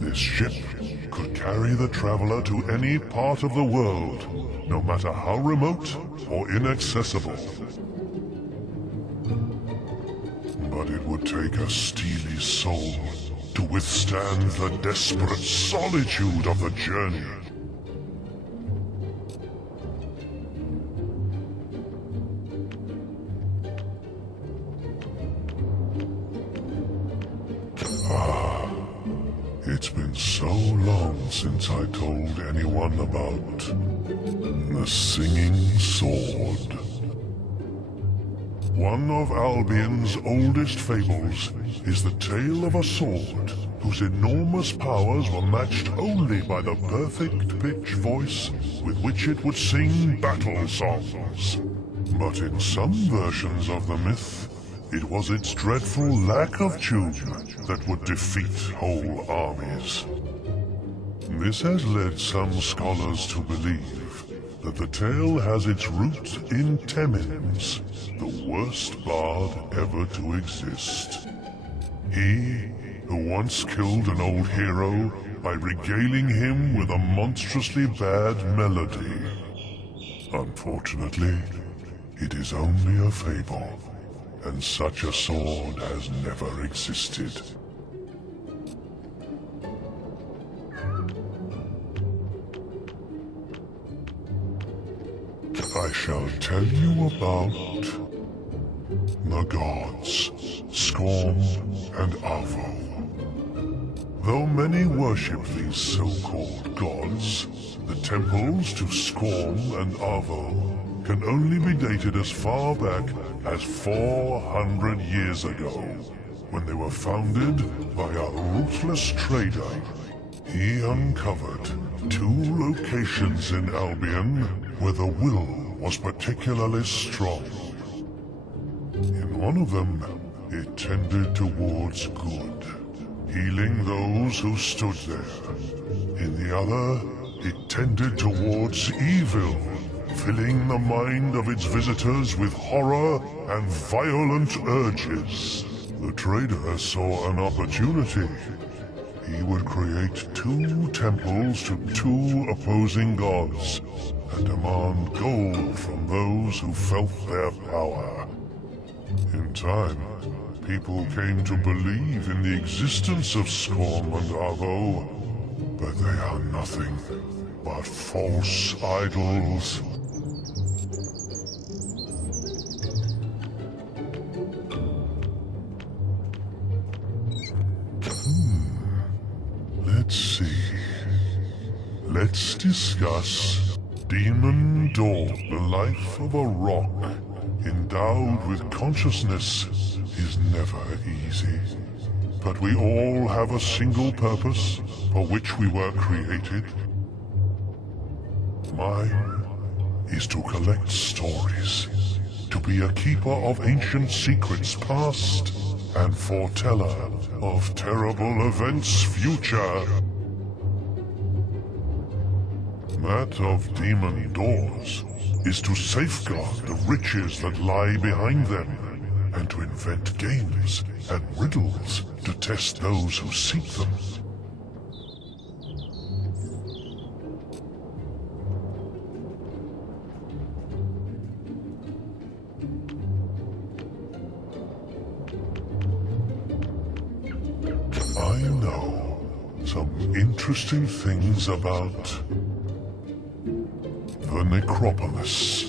This ship could carry the traveler to any part of the world, no matter how remote or inaccessible. But it would take a steely soul to withstand the desperate solitude of the journey. It's been so long since I told anyone about the Singing Sword. One of Albion's oldest fables is the tale of a sword whose enormous powers were matched only by the perfect pitch voice with which it would sing battle songs. But in some versions of the myth, it was its dreadful lack of tune that would defeat whole armies. This has led some scholars to believe that the tale has its root in Temmin's, the worst bard ever to exist. He, who once killed an old hero by regaling him with a monstrously bad melody. Unfortunately, it is only a fable, and such a sword has never existed. I shall tell you about the gods, Skorm and Avo. Though many worship these so-called gods, the temples to Skorm and Avo can only be dated as far back as 400 years ago, when they were founded by a ruthless trader. He uncovered 2 locations in Albion where the will was particularly strong. In one of them, it tended towards good, healing those who stood there. In the other, it tended towards evil, filling the mind of its visitors with horror and violent urges. The trader saw an opportunity. He would create 2 temples to 2 opposing gods and demand gold from those who felt their power. In time, people came to believe in the existence of Skorm and Avo, but they are nothing but false idols. Let's see. Let's discuss Demon Door. The life of a rock endowed with consciousness is never easy. But we all have a single purpose for which we were created. Mine is to collect stories, to be a keeper of ancient secrets past, and foreteller of terrible events future. That of Demon Doors is to safeguard the riches that lie behind them, and to invent games and riddles to test those who seek them. I know some interesting things about the Necropolis.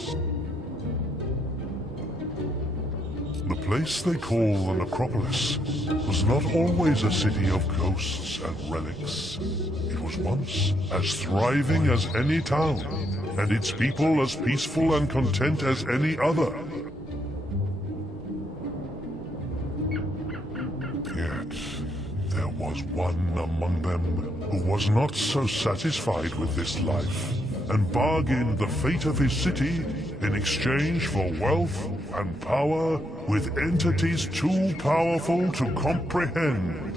The place they call the Necropolis was not always a city of ghosts and relics. It was once as thriving as any town, and its people as peaceful and content as any other. Yet, there was one among them who was not so satisfied with this life, and bargained the fate of his city in exchange for wealth and power with entities too powerful to comprehend.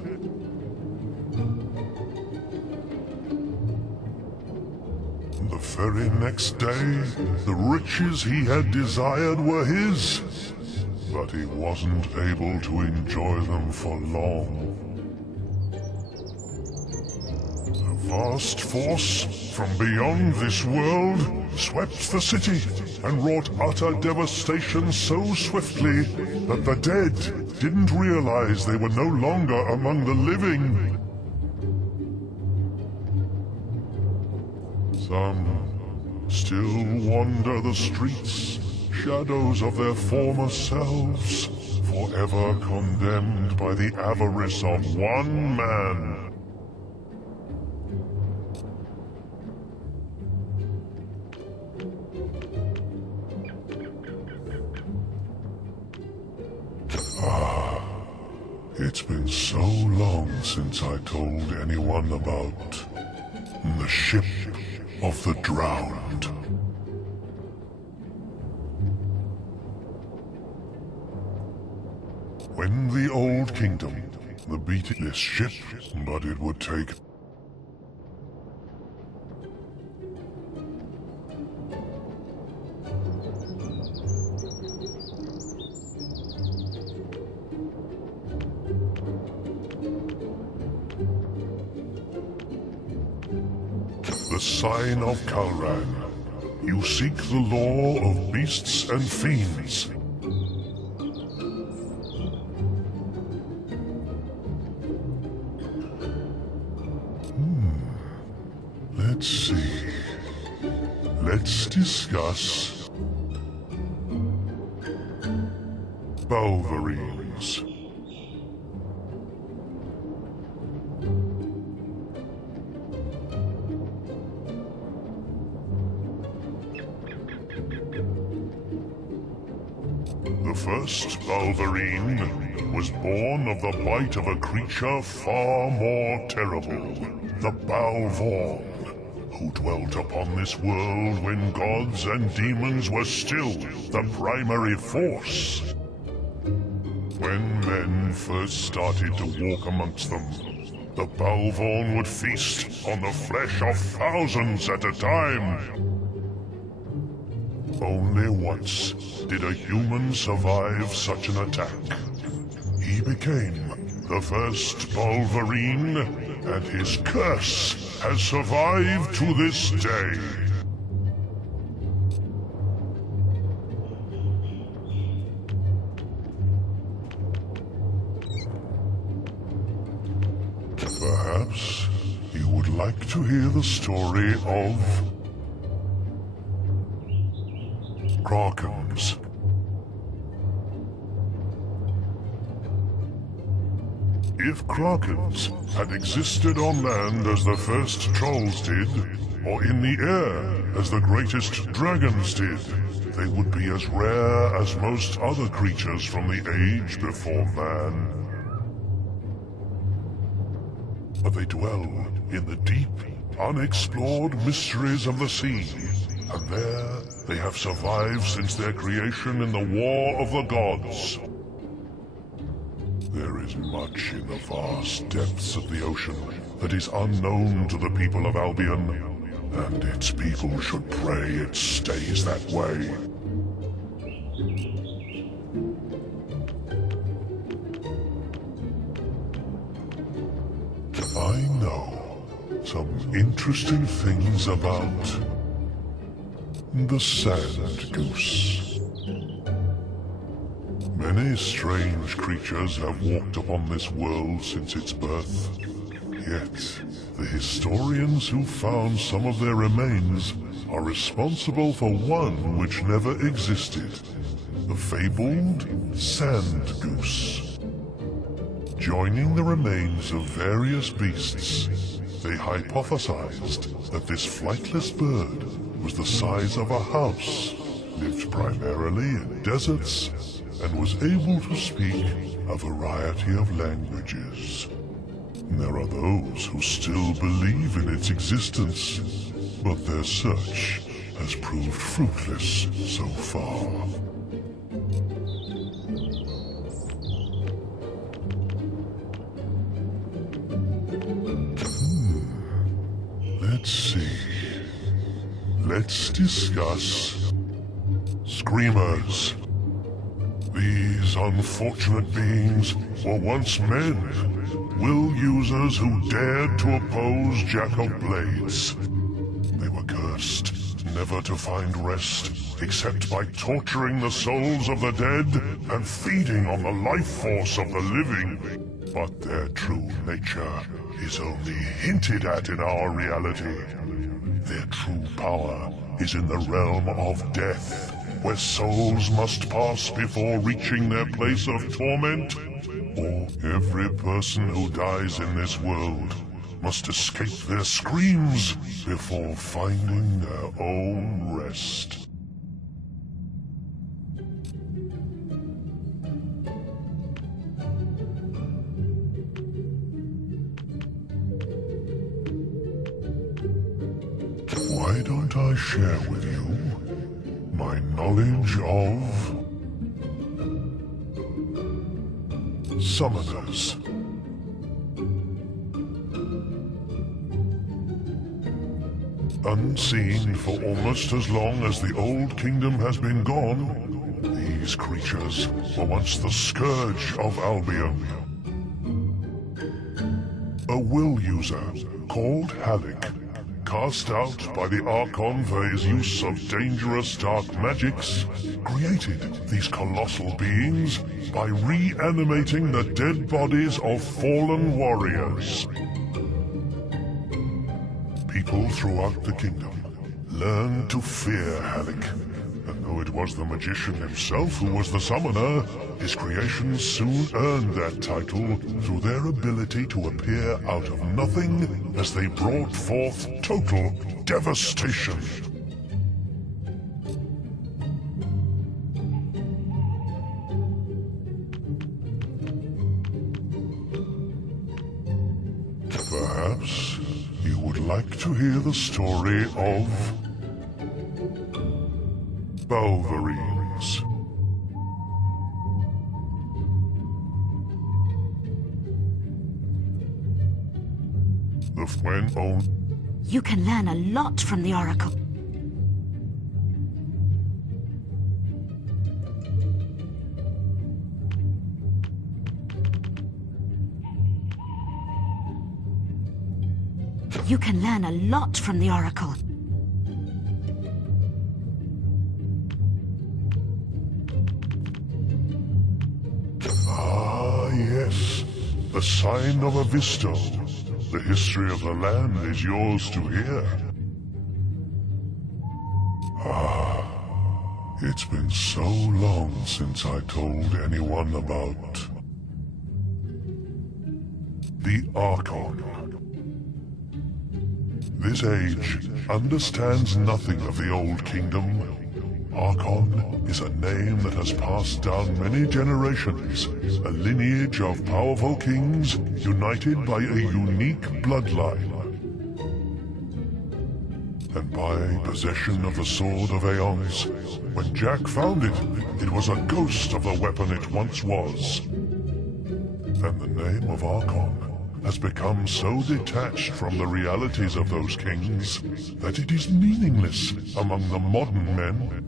The very next day, the riches he had desired were his, but he wasn't able to enjoy them for long. A vast force from beyond this world swept the city and wrought utter devastation so swiftly that the dead didn't realize they were no longer among the living. Some still wander the streets, shadows of their former selves, forever condemned by the avarice of one man. It's been so long since I told anyone about the ship of the drowned. When the Old Kingdom, the beating this ship, but it would take the sign of Kalran. You seek the law of beasts and fiends. Let's see. Let's discuss Balverines. The first Balverine was born of the bite of a creature far more terrible, the Balvorn, who dwelt upon this world when gods and demons were still the primary force. When men first started to walk amongst them, the Balvorn would feast on the flesh of thousands at a time. Only once did a human survive such an attack. He became the first Balverine, and his curse has survived to this day. Perhaps you would like to hear the story of Krakens. If Krakens had existed on land as the first trolls did, or in the air as the greatest dragons did, they would be as rare as most other creatures from the age before man. But they dwell in the deep, unexplored mysteries of the sea, and there they have survived since their creation in the War of the Gods. There is much in the vast depths of the ocean that is unknown to the people of Albion, and its people should pray it stays that way. I know some interesting things about the Sand Goose. Many strange creatures have walked upon this world since its birth. Yet, the historians who found some of their remains are responsible for one which never existed, the fabled Sand Goose. Joining the remains of various beasts, they hypothesized that this flightless bird was the size of a house, lived primarily in deserts, and was able to speak a variety of languages. There are those who still believe in its existence, but their search has proved fruitless so far. Let's see. Let's discuss Screamers. These unfortunate beings were once men, will users who dared to oppose Jack of Blades. They were cursed, never to find rest, except by torturing the souls of the dead and feeding on the life force of the living. But their true nature is only hinted at in our reality. Their true power is in the realm of death, where souls must pass before reaching their place of torment. Or every person who dies in this world must escape their screams before finding their own rest. Why don't I share with you my knowledge of summoners? Unseen for almost as long as the Old Kingdom has been gone, these creatures were once the scourge of Albion. A will user called Halleck, cast out by the Archon for his use of dangerous dark magics, created these colossal beings by reanimating the dead bodies of fallen warriors. People throughout the kingdom learned to fear Halleck, and though it was the magician himself who was the summoner, his creations soon earned that title through their ability to appear out of nothing as they brought forth total devastation. Perhaps you would like to hear the story of Wolverines. You can learn a lot from the Oracle. You can learn a lot from the Oracle. Ah, yes. The sign of a Visto. The history of the land is yours to hear. Ah, it's been so long since I told anyone about the Archon. This age understands nothing of the Old Kingdom. Archon is a name that has passed down many generations, a lineage of powerful kings united by a unique bloodline. And by possession of the Sword of Aeons, when Jack found it, it was a ghost of the weapon it once was. And the name of Archon has become so detached from the realities of those kings that it is meaningless among the modern men.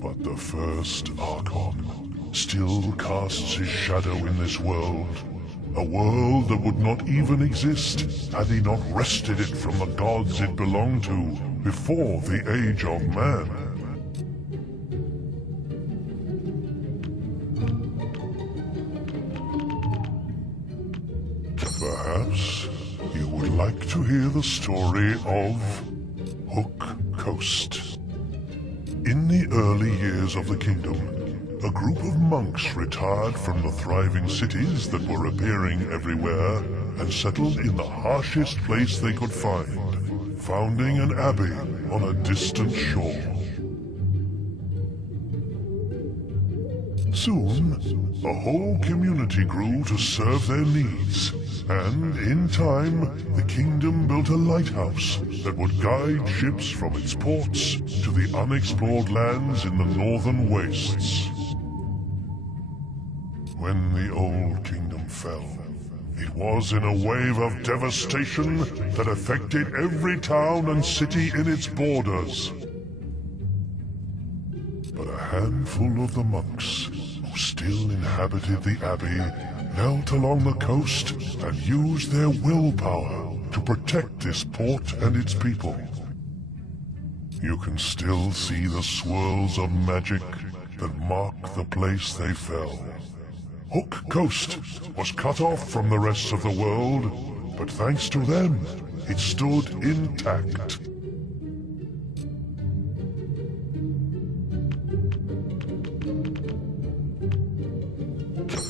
But the first Archon still casts his shadow in this world, a world that would not even exist had he not wrested it from the gods it belonged to before the Age of Man. Perhaps you would like to hear the story of Hook Coast. In the early years of the kingdom, a group of monks retired from the thriving cities that were appearing everywhere and settled in the harshest place they could find, founding an abbey on a distant shore. Soon, the whole community grew to serve their needs, and in time, the kingdom built a lighthouse that would guide ships from its ports to the unexplored lands in the northern wastes. When the Old Kingdom fell, It was in a wave of devastation that affected every town and city in its borders. But a handful of the monks who still inhabited the abbey knelt along the coast and used their willpower to protect this port and its people. You can still see the swirls of magic that mark the place they fell. Hook Coast was cut off from the rest of the world, but thanks to them, it stood intact.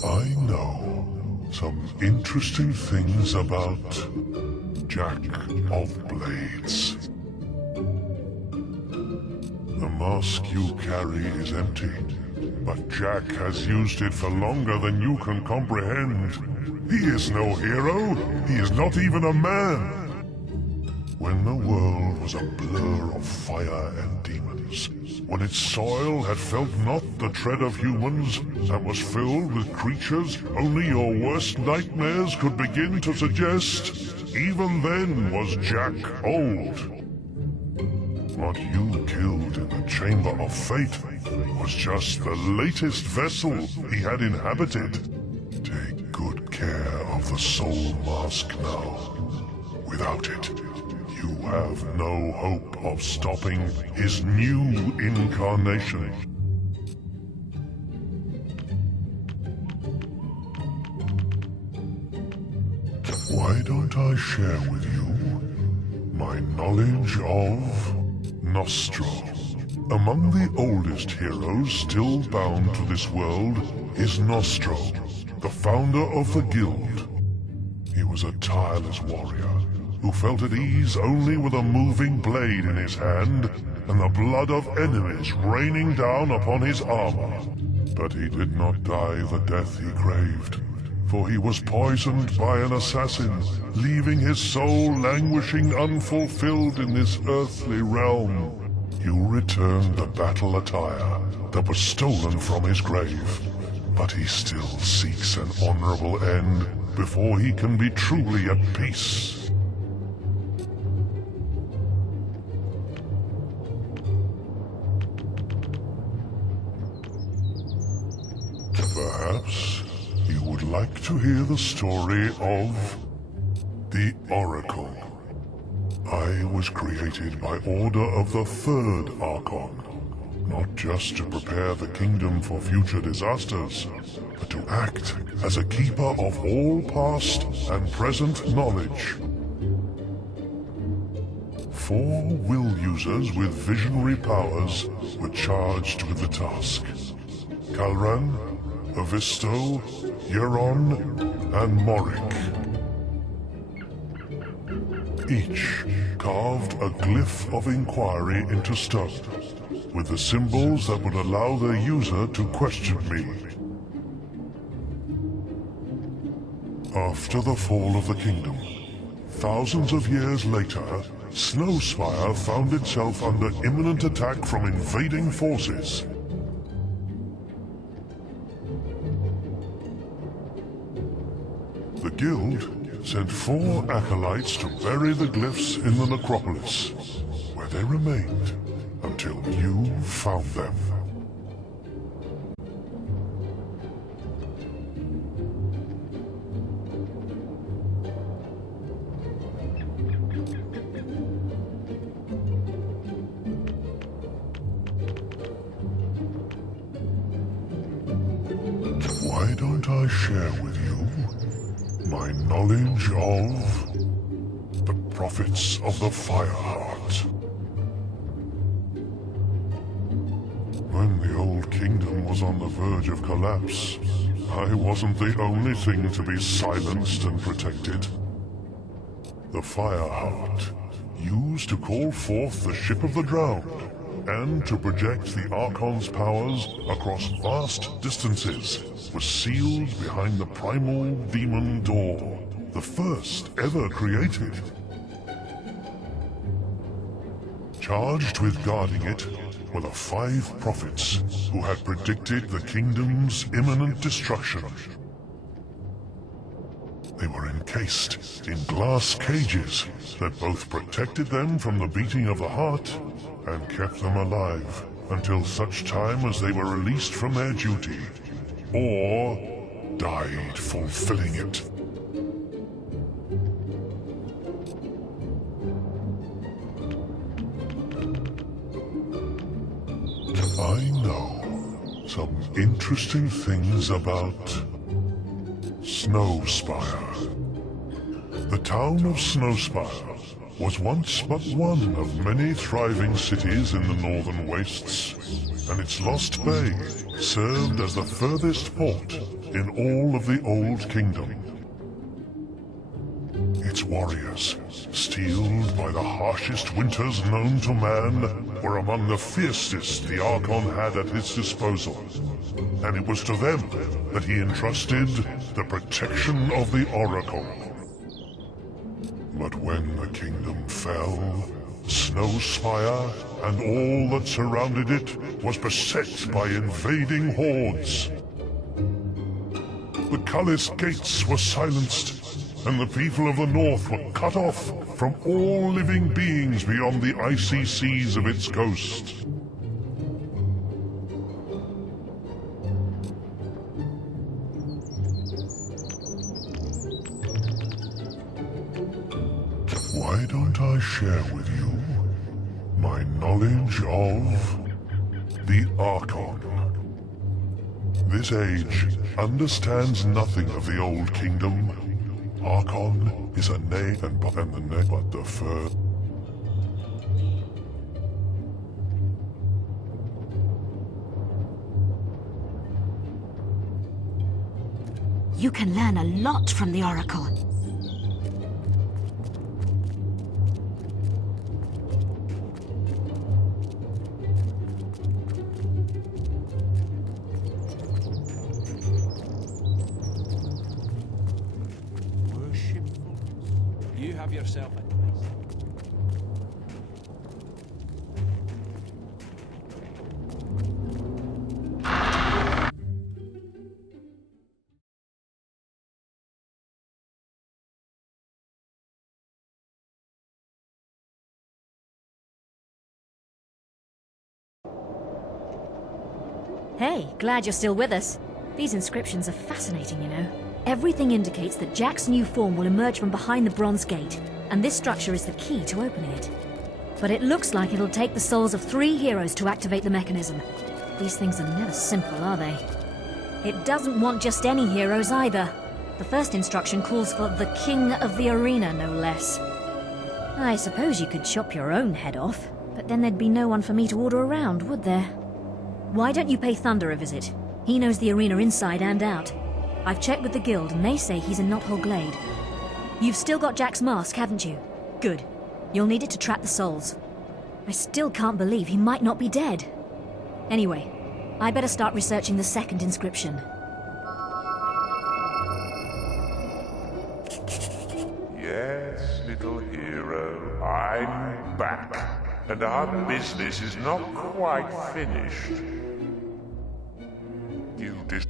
I know some interesting things about Jack of Blades. The mask you carry is empty, but Jack has used it for longer than you can comprehend. He is no hero. He is not even a man. When the world was a blur of fire and demons, when its soil had felt not the tread of humans, and was filled with creatures only your worst nightmares could begin to suggest, even then was Jack old. What you killed in the Chamber of Fate was just the latest vessel he had inhabited. Take good care of the Soul Mask now. Without it, you have no hope of stopping his new incarnation. Why don't I share with you my knowledge of Nostro? Among the oldest heroes still bound to this world is Nostro, the founder of the guild. He was a tireless warrior who felt at ease only with a moving blade in his hand and the blood of enemies raining down upon his armor. But he did not die the death he craved, for he was poisoned by an assassin, leaving his soul languishing unfulfilled in this earthly realm. You returned the battle attire that was stolen from his grave, but he still seeks an honorable end before he can be truly at peace. Perhaps you would like to hear the story of the Oracle. I was created by order of the Third Archon, not just to prepare the kingdom for future disasters, but to act as a keeper of all past and present knowledge. 4 will users with visionary powers were charged with the task. Kalran, Avisto, Euron, and Morik. Each carved a glyph of inquiry into stone, with the symbols that would allow their user to question me. After the fall of the kingdom, thousands of years later, Snowspire found itself under imminent attack from invading forces. The guild sent 4 acolytes to bury the glyphs in the necropolis, where they remained until you found them. Why don't I share with you my knowledge of the prophets of the Fireheart? When the old kingdom was on the verge of collapse, I wasn't the only thing to be silenced and protected. The Fireheart, used to call forth the Ship of the Drowned, and to project the Archon's powers across vast distances, was sealed behind the primal demon door, the first ever created. Charged with guarding it were the 5 prophets who had predicted the kingdom's imminent destruction. They were encased in glass cages that both protected them from the beating of the heart and kept them alive until such time as they were released from their duty, or died fulfilling it. I know some interesting things about Snowspire. The town of Snowspire was once but one of many thriving cities in the northern wastes, and its lost bay served as the furthest port in all of the Old Kingdom. Its warriors, steeled by the harshest winters known to man, were among the fiercest the Archon had at his disposal, and it was to them that he entrusted the protection of the Oracle. But when the kingdom fell, Snowspire and all that surrounded it was beset by invading hordes. The Cullis gates were silenced, and the people of the North were cut off from all living beings beyond the icy seas of its coast. Why don't I share with you my knowledge of the Archon? This age understands nothing of the Old Kingdom. Archon is a name and the name but the fur. You can learn a lot from the Oracle. You have yourself a Hey, glad you're still with us. These inscriptions are fascinating, you know. Everything indicates that Jack's new form will emerge from behind the Bronze Gate, and this structure is the key to opening it. But it looks like it'll take the souls of 3 heroes to activate the mechanism. These things are never simple, are they? It doesn't want just any heroes either. The first instruction calls for the King of the Arena, no less. I suppose you could chop your own head off, but then there'd be no one for me to order around, would there? Why don't you pay Thunder a visit? He knows the arena inside and out. I've checked with the guild and they say he's in Knothole Glade. You've still got Jack's mask, haven't you? Good. You'll need it to trap the souls. I still can't believe he might not be dead. Anyway, I better start researching the second inscription. Yes, little hero, I'm back. And our business is not quite finished. You dis-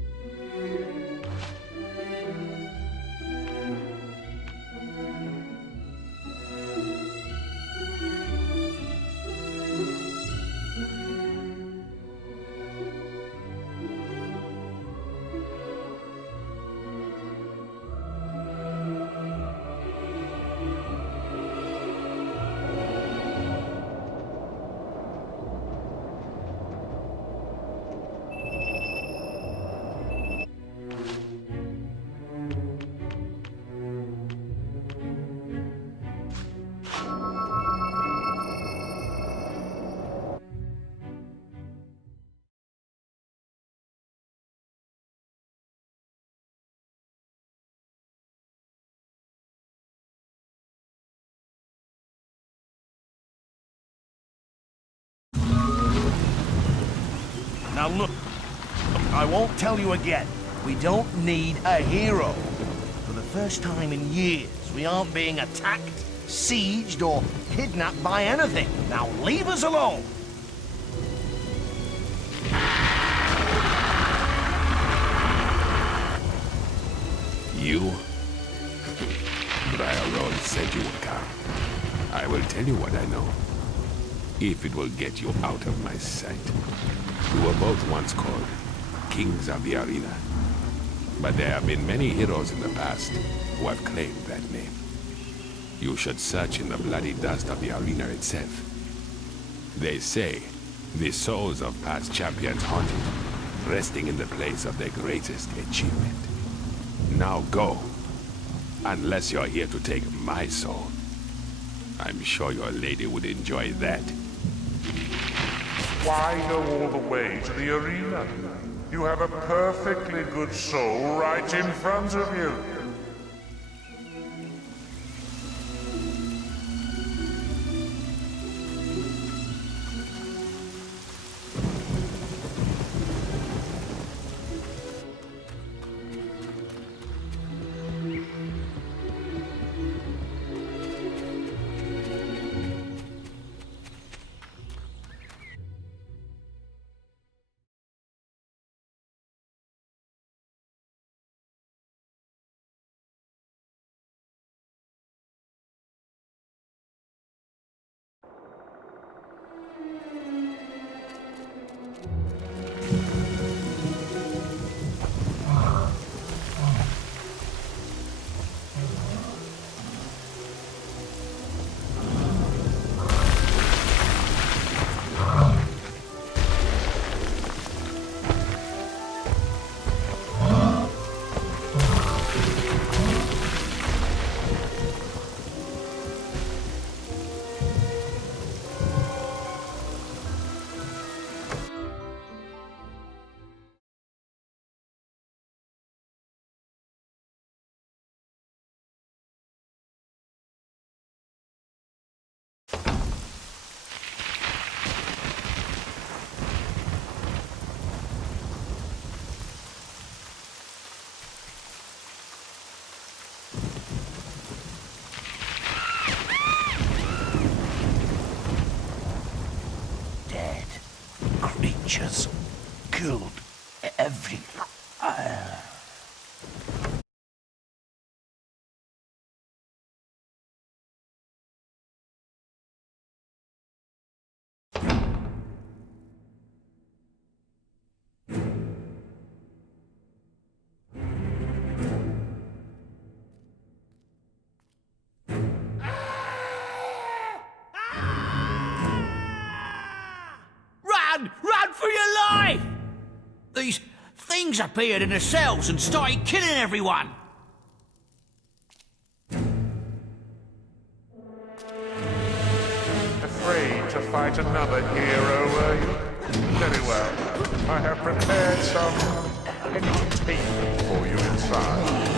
Now look, I won't tell you again. We don't need a hero. For the first time in years, we aren't being attacked, sieged, or kidnapped by anything. Now leave us alone. You will tell you what I know. If it will get you out of my sight. We were both once called Kings of the Arena. But there have been many heroes in the past who have claimed that name. You should search in the bloody dust of the arena itself. They say the souls of past champions haunt it, resting in the place of their greatest achievement. Now go. Unless you're here to take my soul. I'm sure your lady would enjoy that. Why go all the way to the arena? You have a perfectly good soul right in front of you. Creatures killed every... Run for your life! These things appeared in the cells and started killing everyone. Afraid to fight another hero, were you? Very well. I have prepared some entertainment for you inside.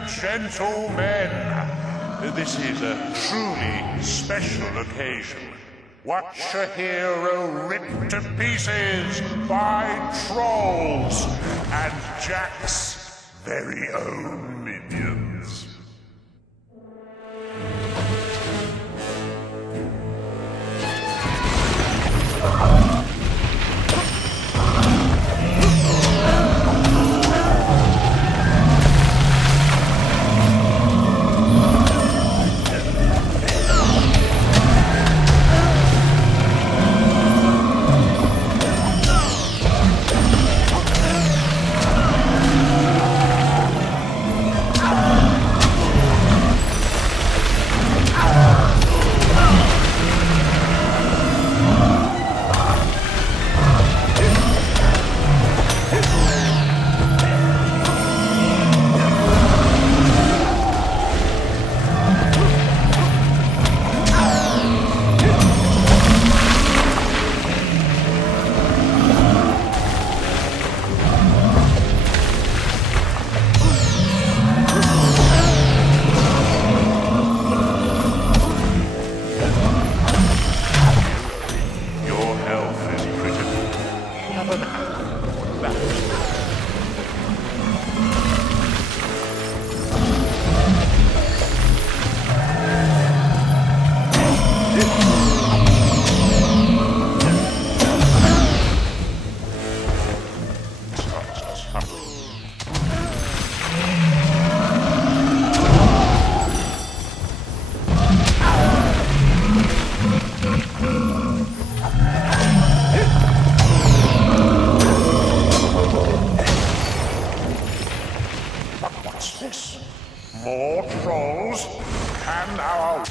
gentlemen, this is a truly special occasion. Watch a hero ripped to pieces by trolls and Jack's very own minions. More trolls? And our...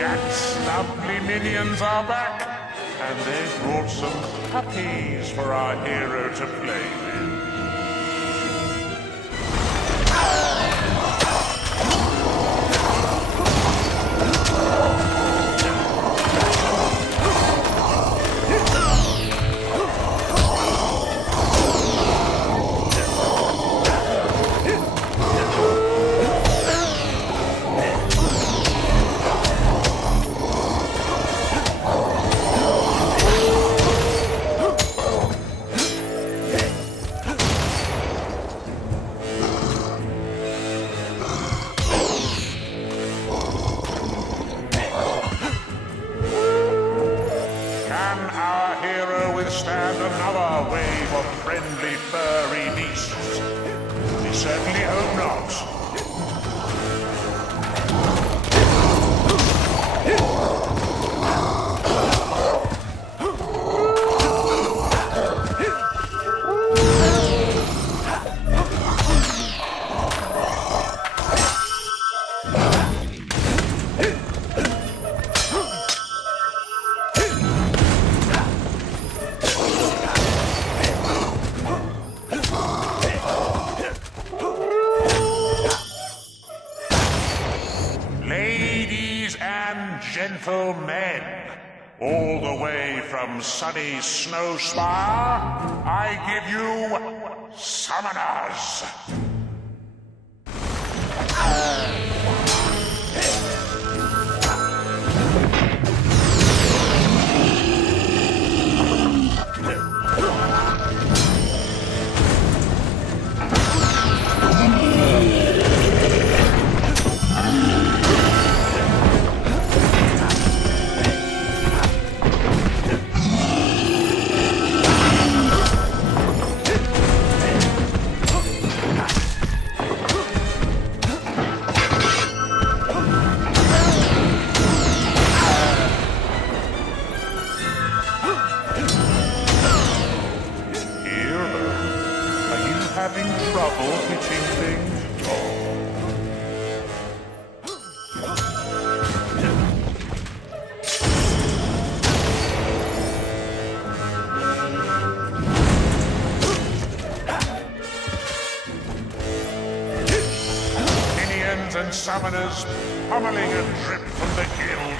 Jack's lovely minions are back. And they brought some puppies for our hero to play with. Withstand another wave of friendly furry beasts? We certainly hope not. Ladies and gentlemen, all the way from sunny Snowspire, I give you Summoners. Having trouble hitting things? Minions and summoners pummeling a drip from the guild.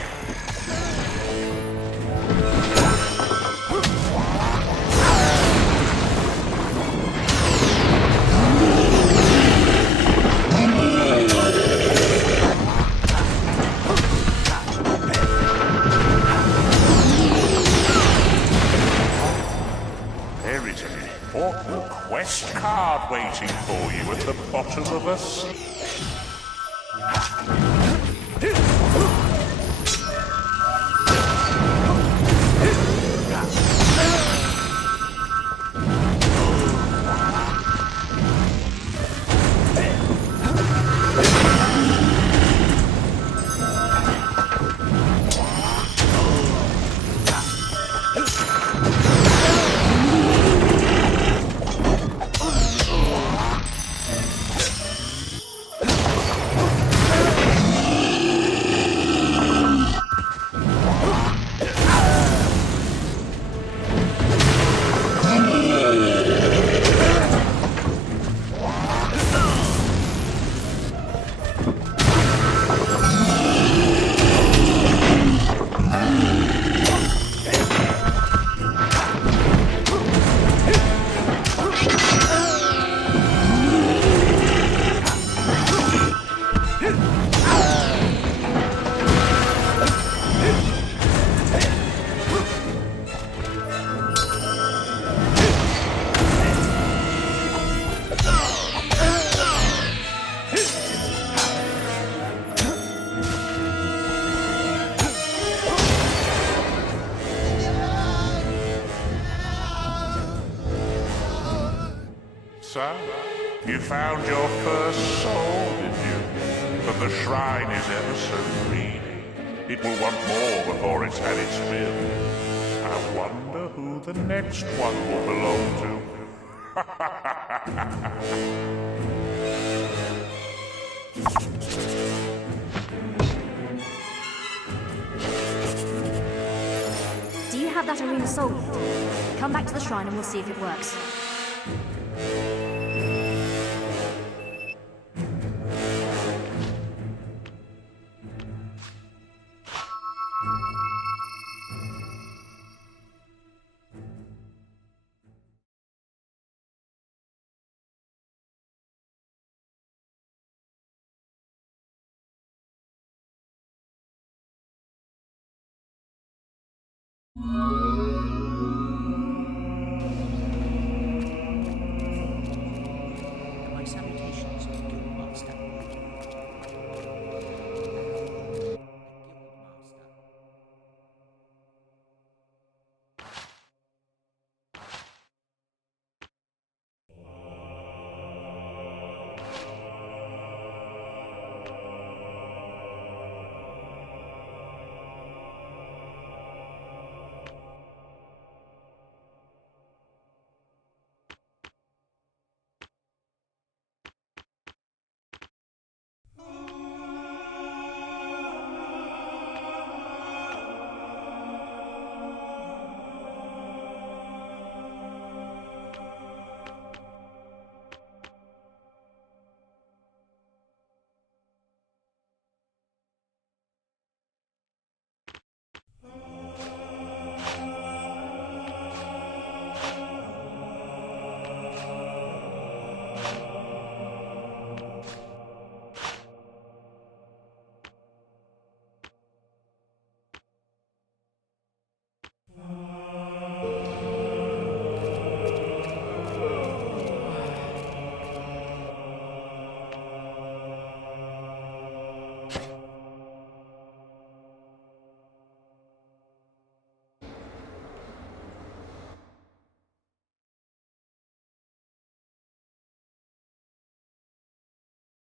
Important quest card waiting for you at the bottom of a sea. So, you found your first soul, did you? But the shrine is ever so greedy. It will want more before it's had its fill. I wonder who the next one will belong to. Do you have that arena soul. Come back to the shrine and we'll see if it works.